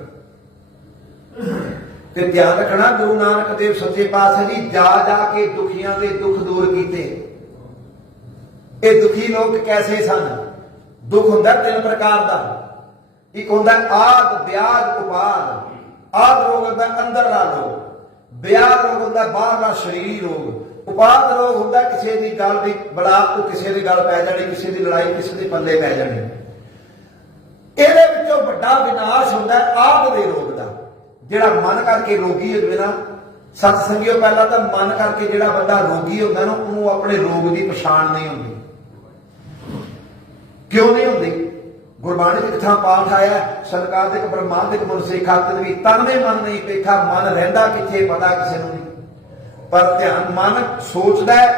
ਤੇ ਧਿਆਨ ਰੱਖਣਾ, ਗੁਰੂ ਨਾਨਕ ਦੇਵ ਸੱਚੇ ਪਾਤਸ਼ਾਹ ਜੀ ਜਾ ਜਾ ਕੇ ਦੁਖੀਆਂ ਦੇ ਦੁੱਖ ਦੂਰ ਕੀਤੇ। ਇਹ ਦੁਖੀ ਲੋਕ ਕੈਸੇ ਸਨ? ਦੁੱਖ ਹੁੰਦਾ ਤਿੰਨ ਪ੍ਰਕਾਰ ਦਾ। ਇੱਕ ਹੁੰਦਾ ਆਦ, ਵਿਆਦ, ਉਪਾਦ। ਆਦ ਰੋਗ ਹੁੰਦਾ ਅੰਦਰਲਾ ਰੋਗ, ਵਿਆਦ ਰੋਗ ਹੁੰਦਾ ਬਾਹਰਲਾ ਸਰੀਰੀ ਰੋਗ, ਉਪਾਦ ਰੋਗ ਹੁੰਦਾ ਕਿਸੇ ਦੀ ਗੱਲ ਦੀ ਬਲਾ ਕੋ ਕਿਸੇ ਦੀ ਗੱਲ ਪੈ ਜਾਣੀ, ਕਿਸੇ ਦੀ ਲੜਾਈ ਕਿਸੇ ਦੇ ਪੱਲੇ ਪੈ ਜਾਣੀ। ਇਹਦੇ ਵਿੱਚੋਂ ਵੱਡਾ ਵਿਨਾਸ਼ ਹੁੰਦਾ ਆਦ ਦੇ ਰੋਗ ਦਾ। ਜਿਹੜਾ ਮਨ ਕਰਕੇ ਰੋਗੀ ਹੋਵੇ ਨਾ, ਸਤ ਸੰਗਿਓ, ਪਹਿਲਾਂ ਤਾਂ ਮਨ ਕਰਕੇ ਜਿਹੜਾ ਬੰਦਾ ਰੋਗੀ ਹੁੰਦਾ ਨਾ, ਉਹਨੂੰ ਆਪਣੇ ਰੋਗ ਦੀ ਪਛਾਣ ਨਹੀਂ ਹੁੰਦੀ। ਕਿਉਂ ਨਹੀਂ ਹੁੰਦੀ? ਗੁਰਬਾਣੀ ਚ ਕਿਥਾਂ ਪਾਠ ਆਇਆ, ਸੰਕਾਦਿਕ ਬ੍ਰਹਮਾਦਿਕ ਮਨੁਸੇ ਖਾਤਰ ਵੀ ਤਨਵੇਂ ਮਨ ਨਹੀਂ ਪੇਖਾ। ਮਨ ਰਹਿੰਦਾ ਕਿੱਥੇ ਪਤਾ ਕਿਸੇ ਨੂੰ ਨਹੀਂ, ਪਰ ਧਿਆਨ ਮਨ ਸੋਚਦਾ ਹੈ,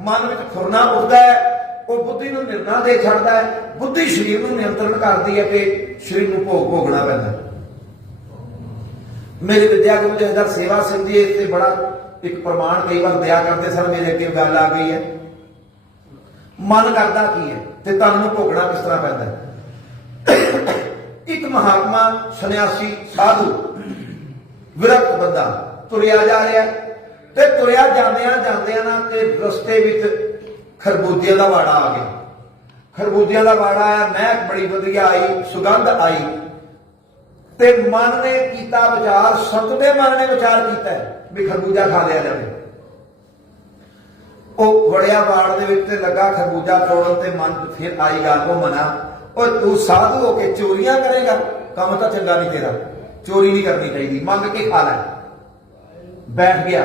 ਮਨ ਵਿੱਚ ਫੁਰਨਾ ਉੱਠਦਾ ਹੈ, ਉਹ ਬੁੱਧੀ ਨੂੰ ਨਿਰਣਾ ਦੇ ਛੱਡਦਾ ਹੈ। ਬੁੱਧੀ ਸਰੀਰ ਨੂੰ ਨਿਯੰਤਰਣ ਕਰਦੀ ਹੈ ਤੇ ਸਰੀਰ ਨੂੰ ਭੋਗਣਾ ਪੈਂਦਾ। ਮੇਰੇ ਵਿਦਿਆ ਗੁਰੂ ਜਥੇਦਾਰ ਸੇਵਾ ਸਿੰਘ ਜੀ ਇਸ ਤੇ ਬੜਾ ਇੱਕ ਪ੍ਰਮਾਣ ਕਈ ਵਾਰ ਦਿਆ ਕਰਦੇ ਸਨ। ਮੇਰੇ ਅੱਗੇ ਗੱਲ ਆ ਗਈ ਹੈ, ਮਨ ਕਰਦਾ ਕੀ ਹੈ ਤੇ ਤਨ ਨੂੰ ਭੋਗਣਾ ਕਿਸ ਤਰ੍ਹਾਂ ਪੈਂਦਾ ਹੈ। ਇੱਕ ਮਹਾਤਮਾ ਸੰਨਿਆਸੀ ਸਾਧੂ ਵਿਰਕਤ ਬੰਦਾ ਤੁਰਿਆ ਜਾ ਰਿਹਾ ਤੇ ਤੁਰਿਆ ਜਾਂਦਿਆਂ ਨਾ ਤੇ ਰਸਤੇ ਵਿੱਚ ਖਰਬੂਜਿਆਂ ਦਾ ਵਾੜਾ ਆ ਗਿਆ। ਖਰਬੂਜਿਆਂ ਦਾ ਵਾੜਾ ਆਇਆ, ਮਹਿਕ ਬੜੀ ਵਧੀਆ ਆਈ, ਸੁਗੰਧ ਆਈ ਤੇ ਮਨ ਨੇ ਕੀਤਾ ਵਿਚਾਰ, ਸੰਤ ਦੇ ਮਨ ਨੇ ਵਿਚਾਰ ਕੀਤਾ ਵੀ ਖਰਬੂਜਾ ਖਾ ਲਿਆ ਜਾਵੇ। ਉਹ ਵੜਿਆ ਵਾੜ ਦੇ ਵਿੱਚ ਤੇ ਲੱਗਾ ਖਰਬੂਜਾ ਤੋੜਨ ਤੇ ਮਨ ਫਿਰ ਆਈ ਗੱਲ, ਉਹ ਮਨਾ, ਉਹ ਤੂੰ ਸਾਧੂ ਹੋ ਕੇ ਚੋਰੀਆਂ ਕਰੇਗਾ, ਕੰਮ ਤਾਂ ਚੰਗਾ ਨਹੀਂ ਤੇਰਾ, ਚੋਰੀ ਨਹੀਂ ਕਰਨੀ ਚਾਹੀਦੀ, ਮੰਗ ਕੇ ਖਾ ਲੈ। ਬੈਠ ਗਿਆ,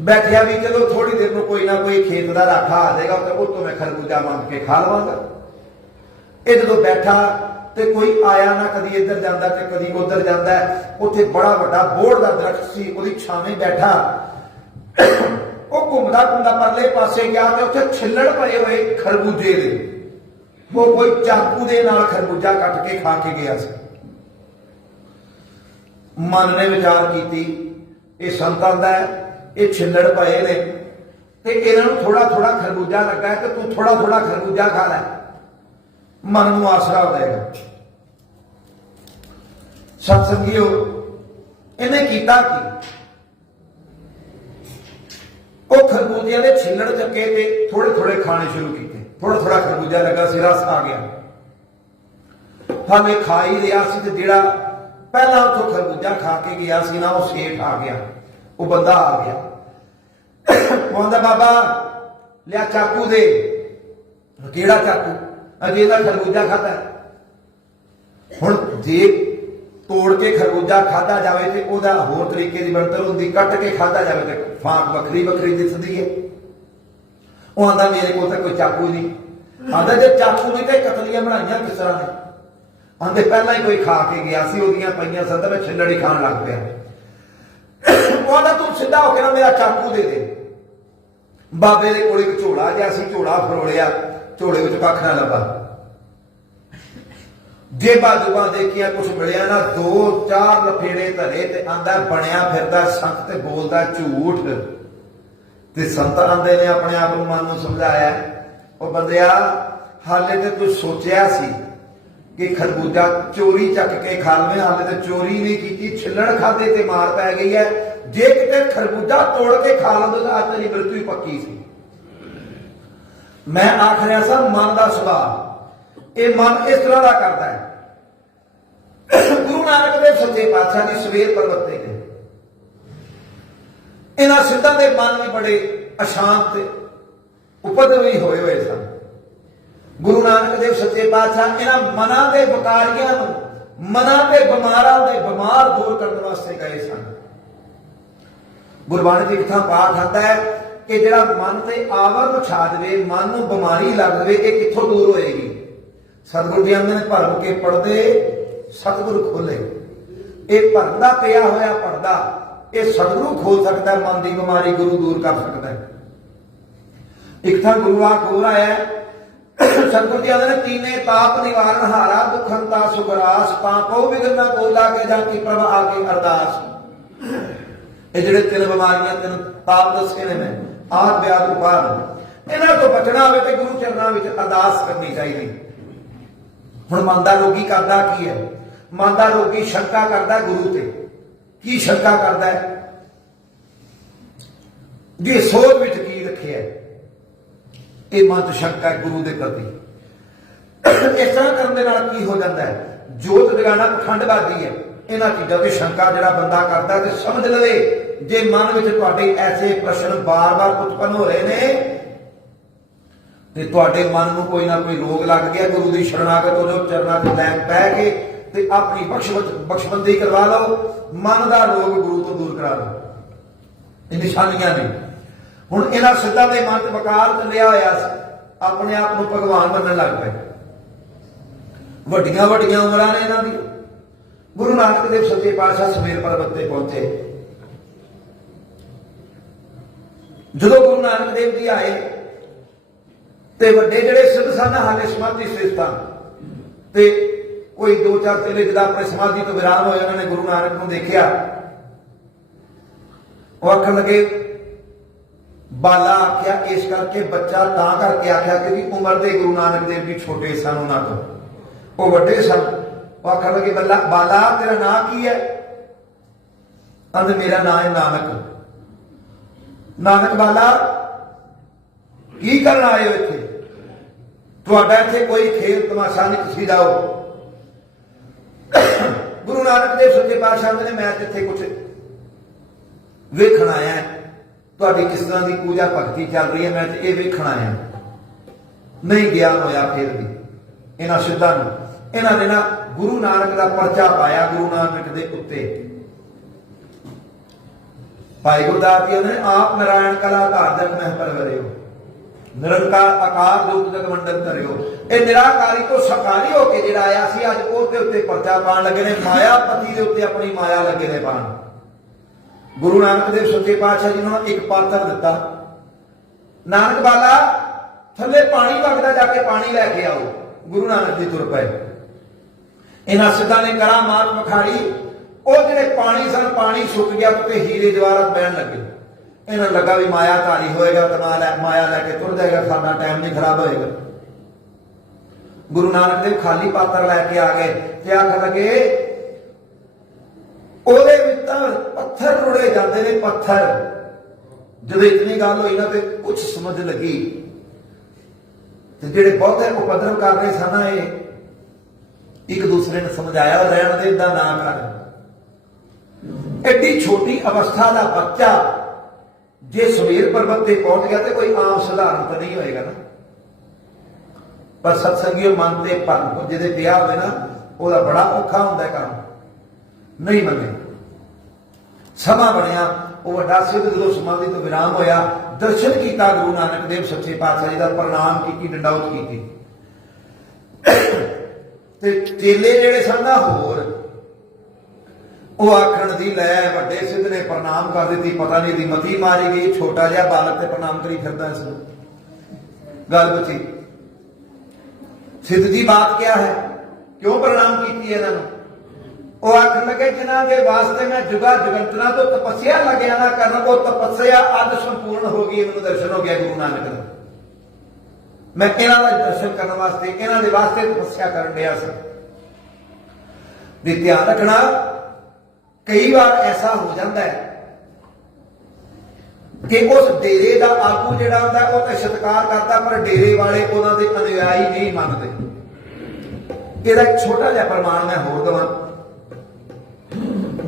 ਬੈਠਿਆ ਵੀ ਚਲੋ ਥੋੜੀ ਦੇਰ ਨੂੰ ਕੋਈ ਨਾ ਕੋਈ ਖੇਤ ਦਾ ਰਾਖਾ ਆ ਜਾਏਗਾ ਤੇ ਉਹ ਤੋਂ ਮੈਂ ਖਰਬੂਜਾ ਮੰਗ ਕੇ ਖਾ ਲਵਾਂਗਾ। ਇਹ ਜਦੋਂ ਬੈਠਾ ਤੇ ਕੋਈ ਆਇਆ ਨਾ, ਕਦੀ ਇੱਧਰ ਜਾਂਦਾ ਤੇ ਕਦੀ ਉੱਧਰ ਜਾਂਦਾ। ਉੱਥੇ ਬੜਾ ਵੱਡਾ ਬੋਹੜ ਦਾ ਦਰਖਤ ਸੀ, ਉਹਦੀ ਛਾਵੇਂ ਬੈਠਾ। ਉਹ ਘੁੰਮਦਾ ਪਰਲੇ ਪਾਸੇ ਗਿਆ ਤੇ ਉੱਥੇ ਛਿੱਲੜ ਪਏ ਹੋਏ ਖਰਬੂਜੇ ਦੇ। ਉਹ ਕੋਈ ਚਾਕੂ ਦੇ ਨਾਲ ਖਰਬੂਜਾ ਕੱਟ ਕੇ ਖਾ ਕੇ ਗਿਆ ਸੀ। ਮਨ ਨੇ ਵਿਚਾਰ ਕੀਤੀ, ਇਹ ਸੰਤਾਂ ਦਾ ਇਹ ਛਿੱਲੜ ਪਏ ਨੇ ਤੇ ਇਹਨਾਂ ਨੂੰ ਥੋੜਾ ਥੋੜਾ ਖਰਬੂਜਾ ਲੱਗਾ ਕਿ ਤੂੰ ਥੋੜਾ ਥੋੜਾ ਖਰਬੂਜਾ ਖਾ ਲੈ, ਮਨ ਨੂੰ ਆਸਰਾ ਹੋ ਜਾਏਗਾ। ਸਤ ਸੰਗਿਓ, ਇਹਨੇ ਕੀਤਾ ਕੀ? ਉਹ ਖਰਬੂਜਿਆਂ ਦੇ ਛਿੱਲੜ ਚੱਕੇ ਤੇ ਥੋੜੇ ਥੋੜੇ ਖਾਣੇ ਸ਼ੁਰੂ ਕੀਤੇ। ਥੋੜਾ ਥੋੜਾ ਖਰਬੂਜਾ ਲੱਗਾ ਸੀ, ਰਸ ਆ ਗਿਆ। ਭਾਵੇਂ ਖਾ ਹੀ ਰਿਹਾ ਸੀ ਤੇ ਜਿਹੜਾ ਪਹਿਲਾਂ ਉੱਥੋਂ ਖਰਬੂਜਾ ਖਾ ਕੇ ਗਿਆ ਸੀ ਨਾ, ਉਹ ਸੇਠ ਆ ਗਿਆ, ਉਹ ਬੰਦਾ ਆ ਗਿਆ। ਕਹਿੰਦਾ ਬਾਬਾ ਲਿਆ ਚਾਕੂ ਦੇ। ਕਿਹੜਾ ਚਾਕੂ? ਅਜੇ ਦਾ ਖਰਬੂਜਾ ਖਾਧਾ। ਹੁਣ ਜੇ ਤੋੜ ਕੇ ਖਰਬੂਜਾ ਖਾਧਾ ਜਾਵੇ ਤੇ ਉਹਦਾ ਹੋਰ ਤਰੀਕੇ ਦੀ ਬਣਤਰ ਹੁੰਦੀ, ਕੱਟ ਕੇ ਖਾਧਾ ਜਾਵੇ ਤੇ ਫਾਂਕ ਵੱਖਰੀ ਵੱਖਰੀ ਦਿਸਦੀ ਹੈ। ਉਹ ਆਂਦਾ ਮੇਰੇ ਕੋਲ ਤਾਂ ਕੋਈ ਚਾਕੂ ਨਹੀਂ। ਆਂਦਾ ਜੇ ਚਾਕੂ ਨਹੀਂ ਤੇ ਕਤਲੀਆਂ ਬਣਾਈਆਂ ਕਿਸ ਤਰ੍ਹਾਂ ਨੇ? ਆਂਦੇ ਪਹਿਲਾਂ ਹੀ ਕੋਈ ਖਾ ਕੇ ਗਿਆ ਸੀ, ਉਹਦੀਆਂ ਪਈਆਂ ਸਨ, ਮੈਂ ਛਿੱਲੜੀ ਖਾਣ ਲੱਗ ਪਿਆ। ਉਹਦਾ ਤੂੰ ਸਿੱਧਾ ਹੋ ਕੇ ਨਾ ਮੇਰਾ ਚਾਕੂ ਦੇ ਦੇ। ਬਾਬੇ ਦੇ ਕੋਲ ਇੱਕ ਝੋਲਾ ਜਿਹਾ ਸੀ, ਝੋਲਾ ਫਰੋੜਿਆ, ਝੋਲੇ ਵਿੱਚ ਕੱਖ ਨਾ ਲੱਭਾ। ਜੇਬਾਂ ਜੁਬਾਂ ਦੇਖੀਆਂ, ਕੁਛ ਮਿਲਿਆ ਨਾ। 2-4 ਲਫੇੜੇ ਧਰੇ ਤੇ ਆਂਦਾ ਬਣਿਆ ਫਿਰਦਾ ਸੰਤ ਤੇ ਬੋਲਦਾ ਝੂਠ। ਤੇ ਸੰਤ ਆਂਦੇ ਨੇ ਆਪਣੇ ਆਪ ਨੂੰ, ਮਨ ਨੂੰ ਸਮਝਾਇਆ, ਉਹ ਬੰਦਿਆ ਹਾਲੇ ਤੇ ਤੂੰ ਸੋਚਿਆ ਸੀ ਕਿ ਖਰਬੂਜਾ ਚੋਰੀ ਚੱਕ ਕੇ ਖਾ ਲਵੇਂ, ਹਾਲੇ ਤੇ ਚੋਰੀ ਨਹੀਂ ਕੀਤੀ, ਛਿੱਲੜ ਖਾਦੇ ਤੇ ਮਾਰ ਪੈ ਗਈ ਹੈ। ਜੇ ਕਿਤੇ ਖਰਬੂਜਾ ਤੋੜ ਕੇ ਖਾ ਲੈਂਦੇ ਤਾਂ ਅੱਜ ਤੇਰੀ ਮ੍ਰਿਤੂ ਹੀ ਪੱਕੀ ਸੀ। ਮੈਂ ਆਖ ਰਿਹਾ ਸਾਂ ਮਨ ਦਾ ਸੁਭਾਅ, ਇਹ ਮਨ ਇਸ ਤਰ੍ਹਾਂ ਦਾ ਕਰਦਾ ਹੈ। ਗੁਰੂ ਨਾਨਕ ਦੇਵ ਸੱਚੇ ਪਾਤਸ਼ਾਹ ਜੀ ਸਵੇਰ ਪਰਬਤ ਤੇ ਗਏ। ਇਹਨਾਂ ਸਿੱਧਾਂ ਦੇ ਮਨ ਵੀ ਬੜੇ ਅਸ਼ਾਂਤ ਉਪਦਰਵੀ ਹੋਏ ਸਨ। ਗੁਰੂ ਨਾਨਕ ਦੇਵ ਸੱਚੇ ਪਾਤਸ਼ਾਹ ਇਹਨਾਂ ਮਨਾਂ ਦੇ ਵਿਕਾਰੀਆਂ ਨੂੰ, ਮਨਾਂ ਦੇ ਬਿਮਾਰਾਂ ਦੇ ਬਿਮਾਰ ਦੂਰ ਕਰਨ ਵਾਸਤੇ ਗਏ ਸਨ। ਗੁਰਬਾਣੀ ਦੀ ਲਿਖਾਂ ਪਾਠ ਆਉਂਦਾ ਹੈ, कि जिहड़ा मन ते आवरण छा जाए, मन नूं बीमारी लग जाए, ये कित्थों दूर होएगी? सतगुरु जी आंदे ने भरम के पढ़दे सतगुरु खोले। ये भरम दा पिया होया पढ़दा ये सतगुरु खोल सकता है, मन की बीमारी गुरु दूर कर सकता है। एक था गुरु आखोर आया सतगुरु जी आंदे ने तीने ताप निवारण हारा दुखंता सुगरास पापो विघ्न को लागे जाकी प्रभ आगे अरदास। ये जिहड़े तीन बीमारियां तीन ताप दसे ने मैं आद व्याध उपार इन्हां तो बचना होवे ते गुरु चरनां विच अरदास करनी चाहिए। हुण मन दा रोगी करदा की है? मन दा रोगी शंका करदा गुरु ते। की शंका करदा है? जे सोच विच की रखिया ये मन च शंका है गुरु के प्रति। इस तरह करने नाल की हो जाता है? जोत जगाना पखंडबाजी है। इन्हां चीज़ों की शंका जिहड़ा बंदा करता है तो समझ लवे जे मन विच तुहाडे ऐसे प्रश्न बार बार उत्पन्न हो रहे ने ते तुहाडे मन नूं कोई ना कोई रोग लग गया। गुरु की शरणागत हो जाओ, चरनां ते लैन पै के ते अपनी बख्शबंदी करवा लो, मन का रोग गुरु तो दूर करा लो। ये निशानियां ने। हुण इन्हां सिद्धां दे मन च वकार चलिया होया अपने आप को भगवान मनन लग पे। वड्डियां वड्डियां उमरां ने इन्हां दी। गुरु नानक देव सच्चे पातशाह सुमेर पर्वत ते पहुंचे। जदों गुरु नानक देव जी आए ते वड्डे जिहड़े सिद्ध सन हाले समाधि स्थित ते कोई दो चार चेले जदा अपने समाधि तो विराम होए उन्होंने गुरु नानक को देखा। वो आखन लगे बाला आख्या इस करके बच्चा ता करके आख्या क्योंकि उम्र के गुरु नानक देव भी छोटे सन, उन्होंने तो वो बड़े सन। वो आखन लगे बाला तेरा नाम की है? अंद मेरा नाम है नानक। नानक बाला की करना आए हो इत्थे? तुहाडा इत्थे कोई खेल तमाशा नहीं, तुसीं जाओ। गुरु नानक देव सच्चे पातशाह ने मैं इत्थे कुछ वेखण आया, तुहाडी किस तरह की पूजा भगती चल रही है, मैं ये वेखण आया। नहीं ज्ञान होया फिर भी इन्हां सिद्धां नूं। इन्हां ने ना गुरु नानक का परचा पाया गुरु नानक दे उत्ते। भाई गुरदास जी ने आप नारायण कला धारजक मह परवरियो, निरंकार आकार रूप जगमंडल धरियो। ये निराकारी तो सकारी होके जिहड़ा आया सी अज उसदे उत्ते परचा पाण लगे ने, मायापति दे उत्ते अपनी माया लगे ने पाण। गुरु नानक देव सच्चे पातशाह जी ने एक पात्र दिता, नानक बाला थले पानी वगदा जाके पानी लैके आओ। गुरु नानक जी तुर पे। इन्हां सिद्धां ने करामात विखाड़ी। वो जिहड़े पानी सन पानी सुक गया तो हीरे जवाहरात बहन लगे। इन्हें लगा भी माया धारी होएगा तो माया लैके तुर जाएगा, साडा टाइम नहीं खराब होएगा। गुरु नानक देव खाली पात्र लैके आ गए ते आखन लगे ओदे विच तां पत्थर रुड़े जाते ने पत्थर। जदों इतनी गल होई ना तो कुछ समझ लगी ते जिहड़े बहुते उपद्रव कर रहे सन ये एक दूसरे ने समझाया रहण दे दा ना कर। एडी छोटी अवस्था का बच्चा जे सुमेर पर्वत पे पहुंच गया तो कोई आम साधारण तो नहीं होएगा ना। पर सत्संगियों मन से भरम जिहदे पिया होवे ना ओहदा बड़ा औखा हुंदा काम, नहीं मने। समा बनया वो वड्डा सिद्ध जो समाधि तो विराम होया, दर्शन किया गुरु नानक देव सच्चे पातशाह जी का, प्रणाम की डंडाउत की। चेले जिहड़े सन ना होर वो आखण दी लै वड्डे सिद्ध ने प्रणाम कर दी, पता नहीं दी मती मारी गई, छोटा जिहा बालक ते प्रणाम करी फिरदा इस गल बची। सिद्ध जी बात क्या है, क्यों प्रणाम की इन्होंने? वो आखन लगे जिन्हां दे वास्ते मैं जुगा जुगंतना तो तपस्या लग्या ना करना, वो तपस्या अज संपूर्ण हो गई। इन्होंने दर्शन हो गया गुरु नानक का। मैं इन्हां दा दर्शन करने वास्ते इन्हां दे वास्ते तपस्या करन दिया सी। ध्यान रखना कई बार ऐसा हो जाता है कि उस डेरे का आगू जिहड़ा हुंदा है वो सत्कार करता पर डेरे वाले उन्हां दे अनुयायी नहीं मनते। इसदा एक छोटा जिहा प्रमाण मैं होर दवां।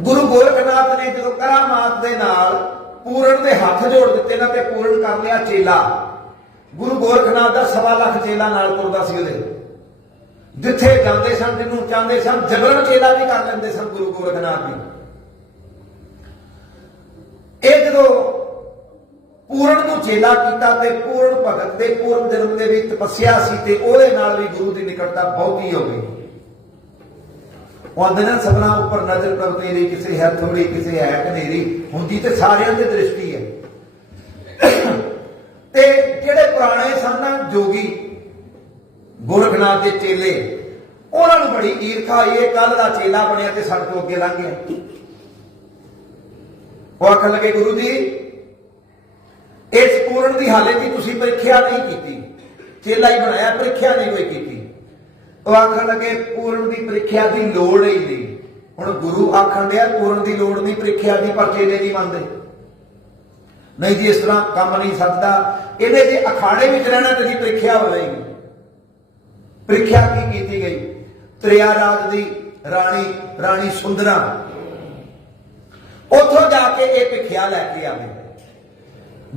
गुरु गोरखनाथ ने जो करामात दे नाल पूरण दे हाथ जोड़ दिते ना ते पूरण कर लिया चेला। गुरु गोरखनाथ दा 1.25 लाख चेला नाल तुरदा सी। उहदे जिथे जाते सन जिन्होंने चाहते सन जबरन चेला भी कर लेंदे सन गुरु गोरखनाथ जी। ये जो पूर्ण को चेला कीता ते पूर्ण भगत दे पूर्ण जन्म दे विच तपस्या सी ते ओहदे नाल भी गुरु की निकटता बहुत ही हो गई। आंदे ने सबना उपर नजर कर तेरी, किसी है थोड़ी किसी है कनेरी, हुंदी ते सारियां दी दृष्टि है। ते जेड़े पुराने सन ना जोगी गोरखनाथ के चेले, उन्होंने बड़ी ईर्खा, ये कल का चेला बनया ते सड़ तो अगे लंघ गया। वो आखन लगे गुरु जी इस पूर्ण की हाले की तुसी परीक्षा नहीं की, चेला ही बनाया, परीक्षा नहीं कोई की। वो आखन लगे पूर्ण की परीक्षा की लोड़ ही नहीं। हुण गुरु आखन दिया पूर्ण की लोड़ नहीं परीक्षा की, पर चेले नहीं मानते। नहीं जी इस तरह काम नहीं सकता, इहदे जे अखाड़े में रहना तो जी परीक्षा होगी। परीक्षा की गई त्रियाराज की राणी सुंदरा, उथों जाके ये भिखिया लैके आवे।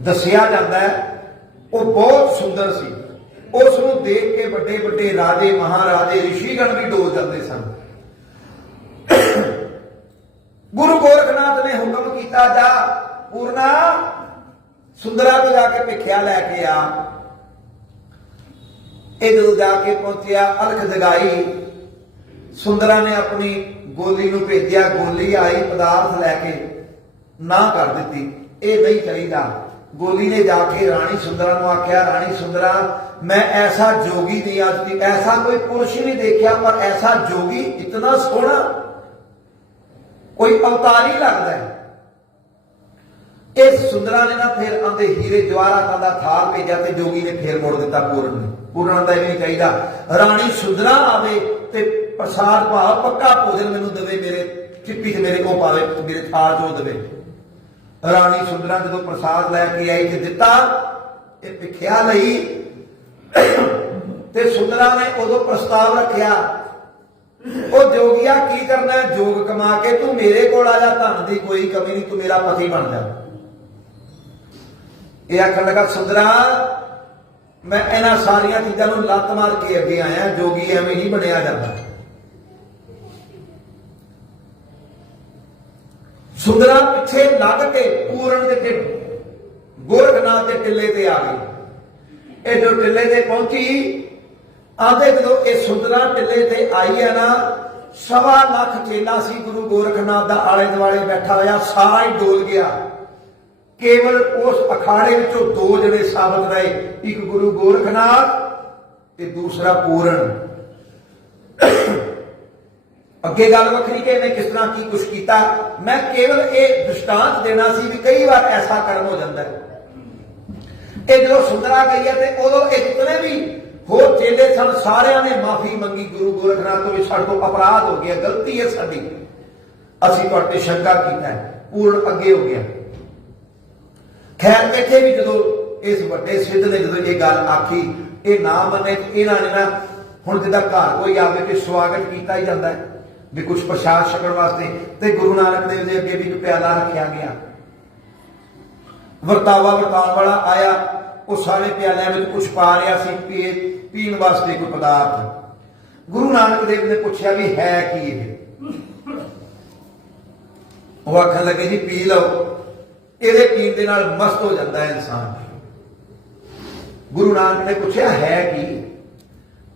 दसिया जाता है वो बहुत सुंदर सी, उसनूं देख के बड़े बड़े राजे महाराजे ऋषिगण भी डोल जाते सन। गुरु गोरखनाथ ने हुक्म किया जा पूर्णा सुंदरा को जाके भिखिया लैके आ। जो जाके पहुंचया अलख जगाई, सुंदरा ने अपनी गोली नूं भेजिया, गोली आई पदार्थ लैके ना कर दी, ये नहीं चाहिए। गोली ने जाके रानी सुंदरा को आख्या रानी सुंदरा मैं ऐसा जोगी नहीं आज तक, ऐसा कोई पुरुष ही नहीं देखा, पर ऐसा जोगी इतना सोहना कोई अवतार ही लगता है। इस सुंदरा ने ना फिर आंदे हीरे जवाहरात का थाल भेजा ते जोगी ने फिर मोड़ दिता पूर्ण ने। पूर्ण आंदा ये नहीं चाहिए, रानी सुंदरा आवे ते प्रसाद भाव पक्का भोजन मैनू देवे, मेरे चिप्पी च मेरे को पावे, मेरे थाल चो देवे। रानी सुंदरा जो प्रसाद लैके आई ते दिता, ये भिखिया लई ते सुंदरा ने उदों प्रस्ताव रखिया, ओ जोगिया की करना है, जोग कमा के तू मेरे को आ जा, धन की कोई कमी नहीं, तू मेरा पति बन जा। ये आखन लगा सुंदरा मैं इन्हां सारियां चीज़ों नूं लत मार के अगे आया, जोगी एवें नहीं बनया जाता। सुंदरा पिछे लग के पूर्ण के गोरखनाथ के टिले ते आ गई। ये जो टिले ते पहुंची आधे जो ये सुंदरा टिले ते आई है ना, 1.25 लाख चेला सी गुरु गोरखनाथ का आले दुआले बैठा होया, सारा ही डोल गया। केवल उस अखाड़े विचों 2 जने साबित रहे, एक गुरु गोरखनाथ ते दूसरा पूर्ण। अगे गल वखरी कि इन्हें किस तरह की कुछ किया, मैं केवल ये दृष्टांत देना सी भी कई बार ऐसा कर्म हो जाता है। ये जो सुंदरा गई है तो उदों जितने भी होर चेले सन सारिਆਂ ने माफी मंगी गुरु गोरखनाथ तो भी साडे तो अपराध हो गया, गलती है साडी, असीं तुहाडे ते शंका कीता है। पूर्ण अगे हो गया। खैर इत्थे भी जो इस वड्डे सिद्ध ने जो ये गल आखी, ये ना मने, इन्हां ने ना हुण जिद्दां घर कोई आवे कि स्वागत किया ही जाता है भी कुछ प्रसाद छकण वास्ते, ते गुरु नानक देव के अगे भी एक प्याला रखा गया। वरतावा वरताउण वाला आया, वो सारे प्यालिਆਂ में कुछ पा रहा सी पीण वास्ते कोई पदार्थ। गुरु नानक देव ने पूछा भी है की ये? वो आखन लगे जी पी लो, ये पीण दे नाल मस्त हो जाता है इंसान। गुरु नानक ने पूछा है की?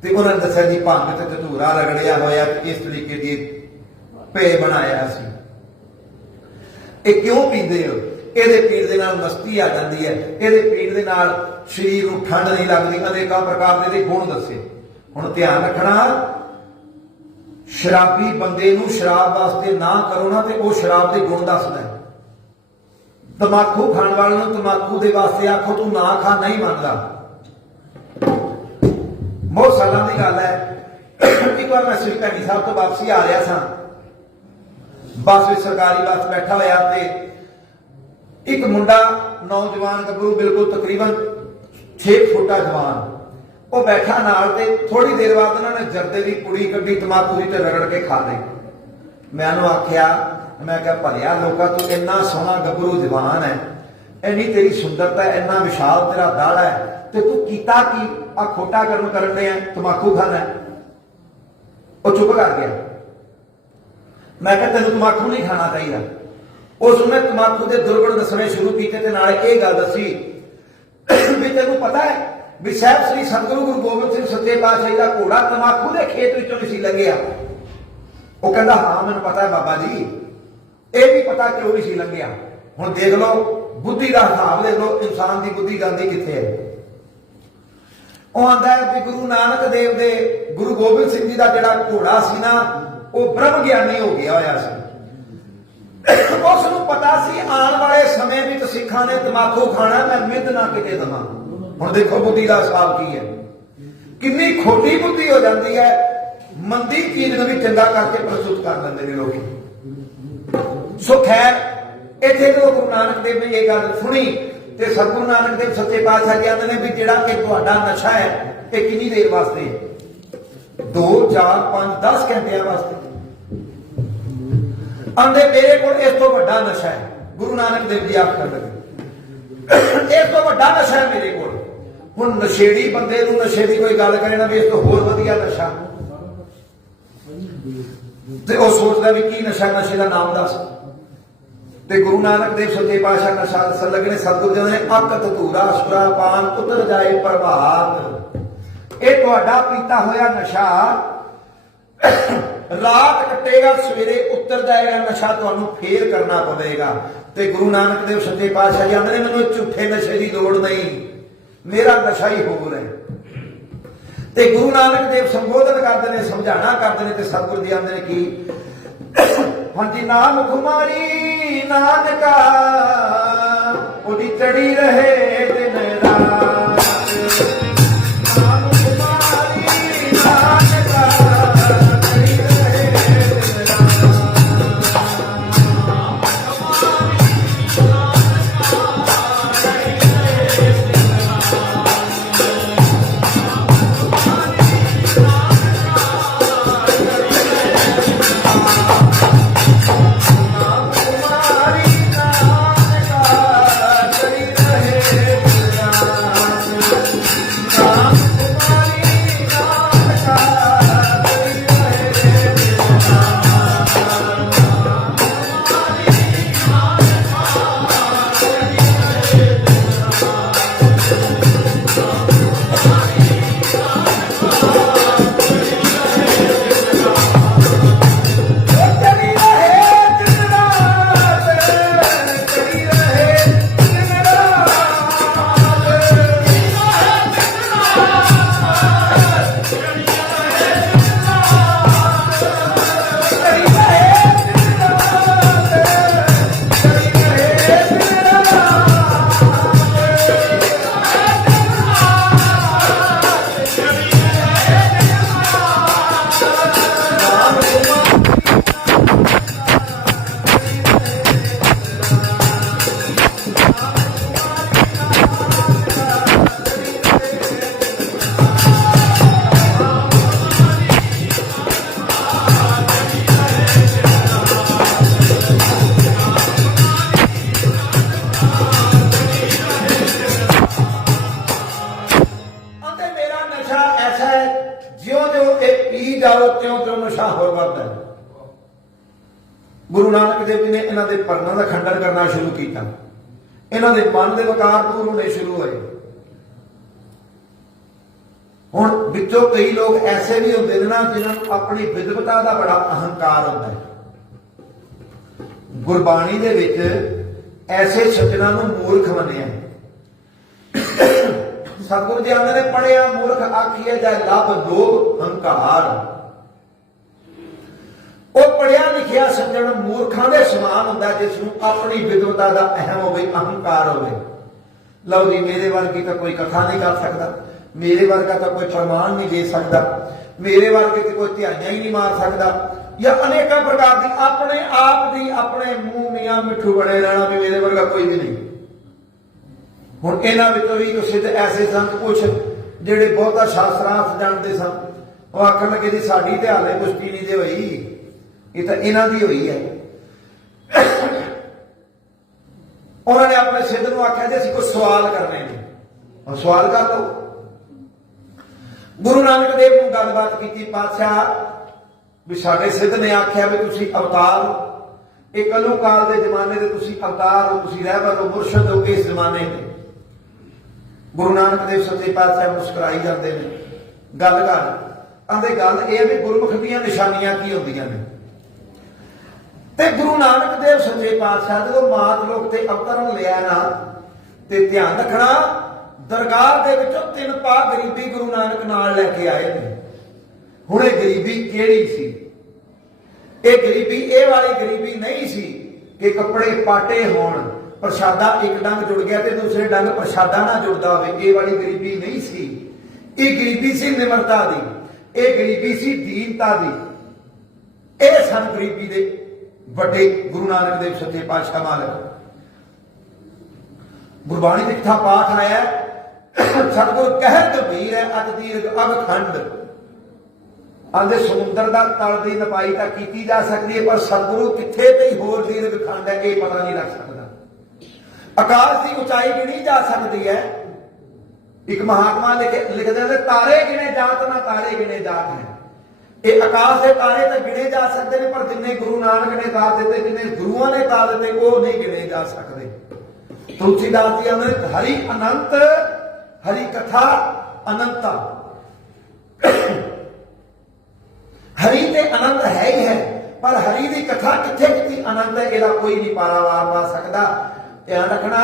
तो उन्होंने दसा जी भंग ते धतूरा रगड़िया होया, इस तरीके की पे बनाया सी। ये क्यों पींदे हो? ये पीण दे नाल मस्ती आ जाती है, ये पीण दे नाल शरीर को ठंड नहीं लगती, अनेकों प्रकार के गुण दसे। हुण ध्यान रखना, शराबी बंदे नूं शराब वास्ते ना करो ना तो वह शराब के गुण दसदा है। तंबाकू खाण वाले नूं तंबाकू दे वास्ते आखो तू ना खा, नहीं मनदा। बहुत सालों की गल है, एक बार मैं श्री भैनी साहब तो वापसी आ रहा था, बस में सरकारी बस बैठा होया ते एक मुंडा नौजवान गभरू बिल्कुल तकरीबन 6 फुटा जवान, वो बैठा नाल ते थोड़ी देर बाद उन्होंने जर्दे की पुड़ी कड्डी, तंबाकू की रगड़ के खा ली। मैं उन्होंने आख्या, मैं क्या भलिया लोका तू इन्ना सोहना गभरू जवान है, इन्नी तेरी सुंदरता है, इन्ना विशाल तेरा दाड़ा है, तो तू कीता की आ खोटा कर्म कर रहे हैं, तंबाकू खाना है? वो चुप कर गया। मैं क्या तेन तंबाकू नहीं खाना चाहिए? उसने तमाकू के दुर्गुण दसने शुरू किए ते नाले ये गल दसी भी तेनों पता है भी साहब श्री सतगुरु गुरु गोबिंद सिंह सच्चे पातशाही का घोड़ा तमाकू के खेत विचों नहीं सी लंघिया। वो कहता हाँ मैंने पता है बाबा जी, ये भी पता क्यों नहीं सी लंघिया। हुण देख लो बुद्धि का हिसाब देख लो, इंसान की बुद्धि गांधी कित्थे है। वो आंदा है भी गुरु नानक देव दे गुरु गोबिंद सिंह जी का जिहड़ा घोड़ा सी ना वो ब्रह्म ज्ञानी हो गया होया सी। उसनूं पता सी आने वाले समय में सिखां ने तमाकू खाना, मैं मिद ना किते दवां। हुण देखो बुद्धि का हिसाब की है, कितनी खोटी बुद्धि हो जाती है। मंदी चीज को भी चंगा करके प्रस्तुत कर लेंगे ने लोग। सो खैर इत्थे जो गुरु नानक देव ने यह गल सुनी ते सतगुरु नानक देव सच्चे पातशाह जी आंदे ने भी जिहड़ा कि तुहाडा नशा है ये कितनी देर वास्ते, 2 4 5 10 घंटिया वास्ते। आंदे मेरे को इस तो बड़ा नशा है। गुरु नानक देव जी आप कर लगे इस तो बड़ा नशा है मेरे को। हुण नशेड़ी बंदे नूं नशे की कोई गल करे ना भी इस तो होर वधिया नशा, ते वो सोचदा भी की नशा, नशे का नाम दस। ते गुरु नानक देव सच्चे पातशाह नशा दसन लगे ने। सतगुरु जी ने अकत धूरा सुरा पान उतर जाए प्रभात, ये तुहाडा पीता होया नशा रात कटेगा सवेरे उतर जाएगा, नशा तुहानूं फेर करना पवेगा। ते गुरु नानक देव सच्चे पातशाह जी आंदे ने मैनूं झूठे नशे की लोड़ नहीं, मेरा नशा ही होर है। ते गुरु नानक देव संबोधन करते हैं, समझाना करते हैं, सतगुरु जी आंदे ने की हाँ जी नाम कुमारी नानका उदी चढ़ी रहे दिन रात। नाम कुमारी नानका चढ़ी रहे दिन गुरु नानक देव जी ने इन्हां दे परनां दा खंडन करना शुरू किया, इन्हां दे मन दे विकार दूर होने शुरू होए। हुण विचों कई लोग ऐसे भी होंदे ने ना जिन्हां नूं अपनी विद्वता दा बड़ा अहंकार होंदा है। गुरबाणी दे विच ऐसे सज्जनां नूं मूर्ख मन्निया। सतगुरु जी आंदे ने पढ़िया मूर्ख आखिए जाए लभ लोभ हंकार। वो पढ़िया लिखिया सज्जन मूर्खां दे समान हुंदा जिसनूं अपनी विद्वता का अहम होवे, अहंकार होवे। लो जी मेरे वर्गी तो कोई कथा नहीं कर सकता, मेरे वर्गा तो कोई प्रमाण नहीं दे सकता, मेरे वर्गे तो कोई ध्याइयां ही नहीं मार सकता, या अनेक प्रकार की अपने आप की अपने मुंह मियां मिठू बने रहना भी मेरे वर्गा कोई भी नहीं। हुण इन्हां विचों भी कुछ सिद्ध ऐसे सन कुछ जिहड़े बहुता शास्त्रार्थ जानते सन, वो आखण लगे जी साडी ते हाले पुष्टि नहीं जे होई, ये तो इन्हां दी हुई है। उन्होंने अपने सिद्ध नूं आख्या जी असीं कुछ सवाल करने ने, और सवाल कर लो। गुरु नानक देव नूं गलबात कीती, पातशाह भी साडे सिद्ध ने आख्या भी तुसीं अवतार ਇਹ ਕਲੂ ਕਾਲ ਦੇ ਜ਼ਮਾਨੇ ਦੇ ਤੁਸੀਂ ਅਵਤਾਰ ਹੋ, ਤੁਸੀਂ ਰਹਿਬਰ ਹੋ, ਮੁਰਸ਼ਦ ਹੋ ਇਸ ਜ਼ਮਾਨੇ ਦੇ। ਗੁਰੂ ਨਾਨਕ ਦੇਵ ਸੱਚੇ ਪਾਤਸ਼ਾਹ ਮੁਸਕਰਾਈ ਜਾਂਦੇ ਨੇ, ਗੱਲ ਕਰ ਆਂਦੇ ਗੱਲ ਇਹ ਵੀ ਗੁਰਮੁਖ ਦੀਆਂ ਨਿਸ਼ਾਨੀਆਂ ਕੀ ਹੁੰਦੀਆਂ ਨੇ। ਤੇ ਗੁਰੂ ਨਾਨਕ ਦੇਵ ਸੱਚੇ ਪਾਤਸ਼ਾਹ ਜਦੋਂ ਮਾਤ ਲੋਕ ਤੇ ਅਵਤਰਨ ਲਿਆ ਨਾ, ਤੇ ਧਿਆਨ ਰੱਖਣਾ ਦਰਗਾਹ ਦੇ ਵਿੱਚੋਂ 3 ਪਾ ਗਰੀਬੀ ਗੁਰੂ ਨਾਨਕ ਨਾਲ ਲੈ ਕੇ ਆਏ ਨੇ। ਹੁਣ ਇਹ ਗਰੀਬੀ ਕਿਹੜੀ ਸੀ? ਇਹ ਗਰੀਬੀ ਇਹ ਵਾਲੀ ਗਰੀਬੀ ਨਹੀਂ ਸੀ ਕਿ ਕੱਪੜੇ ਪਾਟੇ ਹੋਣ, ਪ੍ਰਸ਼ਾਦਾ ਇੱਕ ਡੰਗ ਜੁੜ ਗਿਆ ਤੇ ਦੂਸਰੇ ਡੰਗ ਪ੍ਰਸ਼ਾਦਾ ਨਾ ਜੁੜਦਾ ਹੋਵੇ, ਇਹ ਵਾਲੀ ਗਰੀਬੀ ਨਹੀਂ ਸੀ। ਇਹ ਗਰੀਬੀ ਸੀ ਨਿਮਰਤਾ ਦੀ, ਇਹ ਗਰੀਬੀ ਸੀ ਦੀਨਤਾ ਦੀ। ਇਹ ਸਨ ਗਰੀਬੀ ਦੇ ਵੱਡੇ ਗੁਰੂ ਨਾਨਕ ਦੇਵ ਸੱਚੇ ਪਾਤਸ਼ਾਹ ਮਾਲਕ। ਗੁਰਬਾਣੀ ਦੇ ਕਿਥਾ ਪਾਠ ਆਇਆ, ਸਤਿਗੁਰ ਕਹਿ ਕਬੀਰ ਹੈ ਅਤ ਦੀਰਘ ਅਵਖੰਡ। ਆਂਦੇ ਸਮੁੰਦਰ ਦਾ ਤਲ ਦੀ ਨਪਾਈ ਤਾਂ ਕੀਤੀ ਜਾ ਸਕਦੀ ਹੈ, ਪਰ ਸਤਿਗੁਰੂ ਕਿੱਥੇ ਤੇ ਹੋਰ ਦੀਰਘ ਖੰਡ ਹੈ ਇਹ ਪਤਾ ਨਹੀਂ ਲੱਗ ਸਕਦਾ। ਆਕਾਸ਼ ਦੀ ਉਚਾਈ ਗਿਣੀ ਜਾ ਸਕਦੀ ਹੈ। ਇੱਕ ਮਹਾਤਮਾ ਲਿਖਦੇ ਨੇ ਤਾਰੇ ਗਿਣੇ ਜਾਤ ਨਾ ਤਾਰੇ ਗਿਣੇ ਜਾਤ ਹੈ। ਇਹ ਆਕਾਸ਼ ਦੇ ਤਾਰੇ ਤਾਂ ਗਿਣੇ ਜਾ ਸਕਦੇ ਨੇ, ਪਰ ਜਿੰਨੇ ਗੁਰੂ ਨਾਨਕ ਨੇ ਤਾ ਦਿੱਤੇ, ਜਿੰਨੇ ਗੁਰੂਆਂ ਨੇ ਤਾ ਦਿੱਤੇ, ਉਹ ਨਹੀਂ ਗਿਣੇ ਜਾ ਸਕਦੇ। ਤੁਲਸੀਦਾਸ ਜੀ ਕਹਿੰਦੇ ਹਰੀ ਅਨੰਤ, ਹਰੀ ਕਥਾ ਅਨੰਤਾ। ਹਰੀ ਤੇ ਅਨੰਤ ਹੈ ਹੀ ਹੈ, ਪਰ ਹਰੀ ਦੀ ਕਥਾ ਕਿੱਥੇ ਕਿੱਥੇ ਅਨੰਤ ਹੈ ਇਹਦਾ ਕੋਈ ਨਹੀਂ ਪਾਰਾਵਾਰ ਪਾ ਸਕਦਾ। ਧਿਆਨ ਰੱਖਣਾ,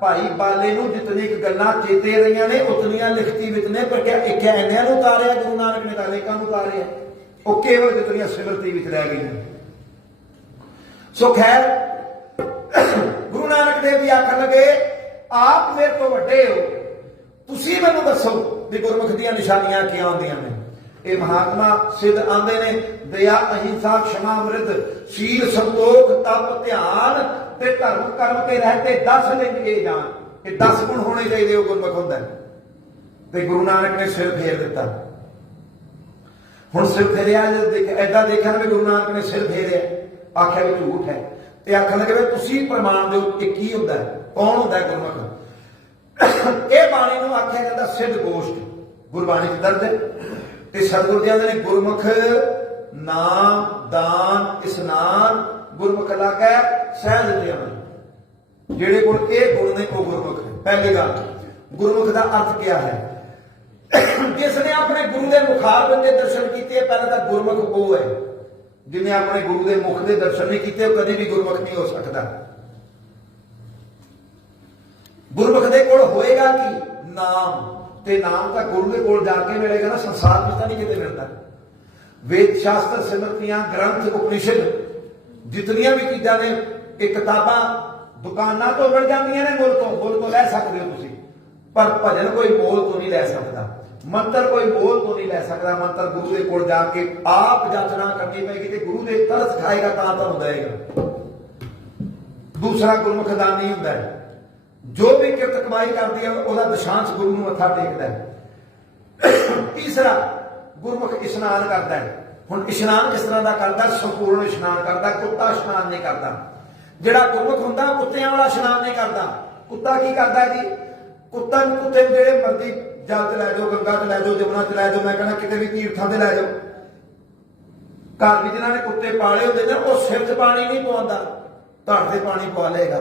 ਭਾਈ ਬਾਲੇ ਨੂੰ ਜਿਤਨੀ ਗੱਲਾਂ ਚੇਤੇ ਰਹੀਆਂ ਨੇ ਉਤਨੀਆਂ ਲਿਖਤੀ ਵਿੱਚ ਨੇ, ਪਰ ਕਿਆ ਇੱਕਿਆ ਇੰਨਿਆਂ ਨੂੰ ਉਤਾਰਿਆ ਗੁਰੂ ਨਾਨਕ ਨੇ ਤਾਂ ਅਨੇਕਾਂ ਨੂੰ ਉਤਾਰਿਆ, ਉਹ ਕੇਵਲ ਜਿਤਨੀਆਂ ਸਿਮਰਤੀ ਵਿੱਚ ਰਹਿ ਗਈਆਂ। ਸੋ ਖੈਰ ਗੁਰੂ ਨਾਨਕ ਦੇਵ ਜੀ ਆਖਣ ਲੱਗੇ ਆਪ ਮੇਰੇ ਤੋਂ ਵੱਡੇ ਹੋ, ਤੁਸੀਂ ਮੈਨੂੰ ਦੱਸੋ ਵੀ ਗੁਰਮੁਖ ਦੀਆਂ ਨਿਸ਼ਾਨੀਆਂ ਕੀ ਆਉਂਦੀਆਂ ਨੇ। ਇਹ ਮਹਾਤਮਾ ਸਿੱਧ ਆਂਦੇ ਨੇ ਦਇਆ ਅਹਿੰਸਾ क्षमा अमृत शील संतोख तप ध्यान ते धर्म कर्म के रहते 10 लिंग ये जान। ये 10 गुण होने चाहिए वो गुरमुख हुंदा। ते गुरु नानक ने सिर फेर दिता। हुण सिर फेरिया ऐदा देखिया भी गुरु नानक ने सिर फेरिया, आख्या भी झूठ है। ते आखन लगे तुसीं प्रमाण दिओ कि की हुंदा, कौन हुंदा गुरमुख। ये बाणी नूं आख्या जांदा सिद्ध गोष्ठ, गुरबाणी च दर्ज है। ते सतगुरु जी आंदे ने गुरमुख नाम दान इस्नान गुरमुख लागे सहज ध्यान। जेड़े गुण ये गुण ने वो गुरमुख है। पहली गल गुरमुख का अर्थ क्या है? जिसने अपने गुरु के मुखारबिंद के दर्शन किए, पहले तो गुरमुख वो है जिन्हें अपने गुरु के मुख के दर्शन नहीं किए, कभी भी गुरमुख नहीं हो सकता। गुरमुख के कोल होएगा कि नाम, ते नाम तो गुरु के कोल जाके मिलेगा ना, संसार में तो नहीं कितने मिलता। वेद शास्त्र सिमरतियां ग्रंथ उपनिषद जितनियां भी चीजा ने एक किताबां दुकानां तो मिल जांदियां ने, मुल तो लै सकते हो तुसीं, पर भजन कोई मोल तो नहीं लै सकता, मंत्र कोई मोल तो नहीं लै सकता। मंत्र गुरु के कोल जाके आप जाचना करनी पेगी ते गुरु दे तरस खाएगा तां तुहानूं देगा। दूसरा गुरमुख दानी हुंदा है, जो भी किरत कमाई करती है वह दशांश गुरु को मत्था टेकता है। तीसरा गुरमुख इशनान करता है। हुण इशनान किस तरह का करता? संपूर्ण इशनान करता, कुत्ता इशनान नहीं करता। जिहड़ा गुरमुख हुंदा कुत्तियां वाला इशनान नहीं करता। कुत्ता की करता है जी? कुत्ता कुत्ते जिहड़े मर्जी जल च लै जाओ, गंगा च लै जाओ, जमुना च लै जाओ, मैं कहना किते भी तीर्थां ते लै जाओ। घर भी जिन्हां ने कुत्ते पाले होंदे ने वो सिर च पानी नहीं पवांदा, धड़ ते पानी पवा लेगा।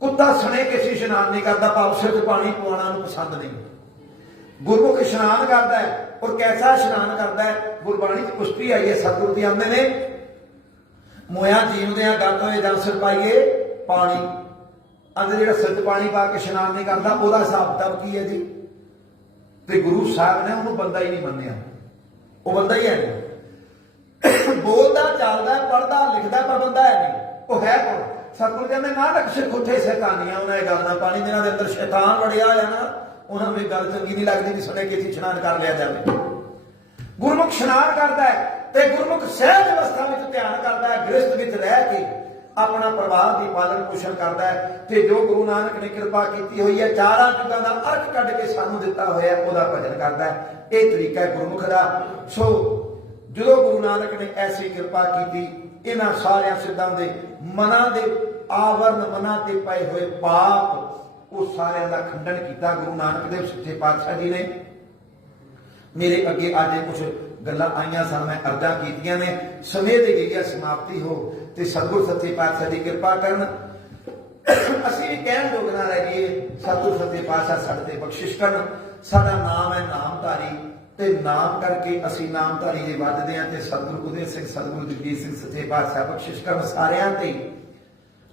कुत्ता सने किसी इशनान नहीं करता, भाव सिर च पानी पवाना पसंद नहीं। गुरमुख इशनान करता है, और कैसा इशनान करता है? गुरबाणी की पुष्टि आई है। सतगुरु जी आंदे ने मोया जीवदियां गत होए जां सिर पाइए पानी। आंदे जिहड़ा सिर च पानी पा के इशनान नहीं करता ਉਹਦਾ हिसाब किताब की है जी? ते गुरु साहब ने ਉਹਨੂੰ ਬੰਦਾ ही नहीं ਮੰਨਿਆ, ਉਹ ਬੰਦਾ ही है नहीं। बोलता चलता पढ़ता लिखता पर बंदा है नहीं, वो है कौन? सतगुरु कहते नानक सिख उठे शैतानियां, उन्हें गल ना पानी जिन्होंने अंदर शैतान वड़िया है ना, उन्होंने गल चंगी नहीं लगती भी सुने किसी इशनान कर लिया जाए। गुरमुख इशनान करता है ते गुरमुख सहज अवस्था में ध्यान करता है, गृहस्थ में रह के अपना परिवार की पालन पोषण करता है। ते जो गुरु नानक ने कृपा की हुई है, चारा जुगां दा अर्थ कढ के सानू दिता होया ओहदा भजन करता है। यह तरीका है गुरमुख का। सो जो गुरु नानक ने ऐसी कृपा की, इन्हां सारियां सिद्धां दे मनां दे आवरण मनां ते पए हुए पाप उस सारियां दा खंडन किया गुरु नानक देव सच्चे पातशाह जी ने। मेरे अगे आज कुछ ਗੱਲਾਂ ਆਈਆਂ ਸਨ, ਮੈਂ ਅਰਜ਼ਾਂ ਕੀਤੀਆਂ ਨੇ। ਸਮੇਂ ਦੀ ਜਿਹੜੀ ਸਮਾਪਤੀ ਹੋ ਤੇ ਸਤਿਗੁਰ ਸੱਚੇ ਪਾਤਸ਼ਾਹ ਦੀ ਕਿਰਪਾ ਕਰਨ, ਅਸੀਂ ਵੀ ਕਹਿਣ ਯੋਗ ਨਾ ਰਹਿ ਜਾਈਏ। ਸਤਿਗੁਰ ਸੱਚੇ ਪਾਤਸ਼ਾਹ ਸਾਡੇ ਤੇ ਬਖਸ਼ਿਸ਼ ਕਰਨ। ਸਾਡਾ ਨਾਮ ਹੈ ਨਾਮਧਾਰੀ, ਤੇ ਨਾਮ ਕਰਕੇ ਅਸੀਂ ਨਾਮਧਾਰੀ ਦੇ ਵੱਧਦੇ ਹਾਂ। ਤੇ ਸਤਿਗੁਰੂ ਉਦੈ ਸਿੰਘ, ਸਤਿਗੁਰੂ ਜਗਜੀਤ ਸਿੰਘ ਸੱਚੇ ਪਾਤਸ਼ਾਹ ਬਖਸ਼ਿਸ਼ ਕਰਨ ਸਾਰਿਆਂ ਤੇ,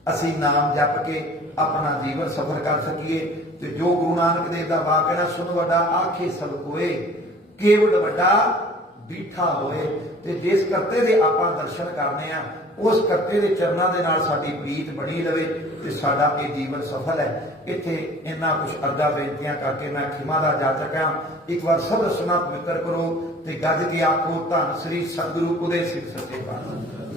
ਅਸੀਂ ਨਾਮ ਜਪ ਕੇ ਆਪਣਾ ਜੀਵਨ ਸਫਲ ਕਰ ਸਕੀਏ। ਤੇ ਜੋ ਗੁਰੂ ਨਾਨਕ ਦੇਵ ਦਾ ਵਾਕ ਹੈ ਨਾ, ਸੁਣ ਵੱਡਾ ਆਖੇ ਸਭ ਕੋਏ, ਕੇਵਲ ਵੱਡਾ ਬੀਠਾ ਹੋਏ। ਤੇ ਜਿਸ ਕਰਤੇ ਦੇ ਆਪਾਂ ਦਰਸ਼ਨ ਕਰਨੇ ਆ, ਉਸ ਕਰਤੇ ਦੇ ਚਰਨਾਂ ਦੇ ਨਾਲ ਸਾਡੀ ਪ੍ਰੀਤ ਬਣੀ ਰਵੇ ਤੇ ਸਾਡਾ ਇਹ ਜੀਵਨ ਸਫਲ ਹੈ। ਇੱਥੇ ਇੰਨਾ ਕੁਝ ਅਰਜ਼ਾ ਬੇਨਤੀਆਂ ਕਰਕੇ ਮੈਂ ਖਿਮਾ ਦਾ ਜਾਚਕ ਹਾਂ। ਇੱਕ ਵਾਰ ਸਭ ਰਸਨਾ ਪਵਿੱਤਰ ਕਰੋ ਤੇ ਗੱਜ ਕੇ ਆਖੋ, ਧੰਨ ਸ੍ਰੀ ਸਤਿਗੁਰੂ ਉਦੈ ਸਿੰਘ ਸੱਚੇ ਪਾਤਸ਼ਾਹ।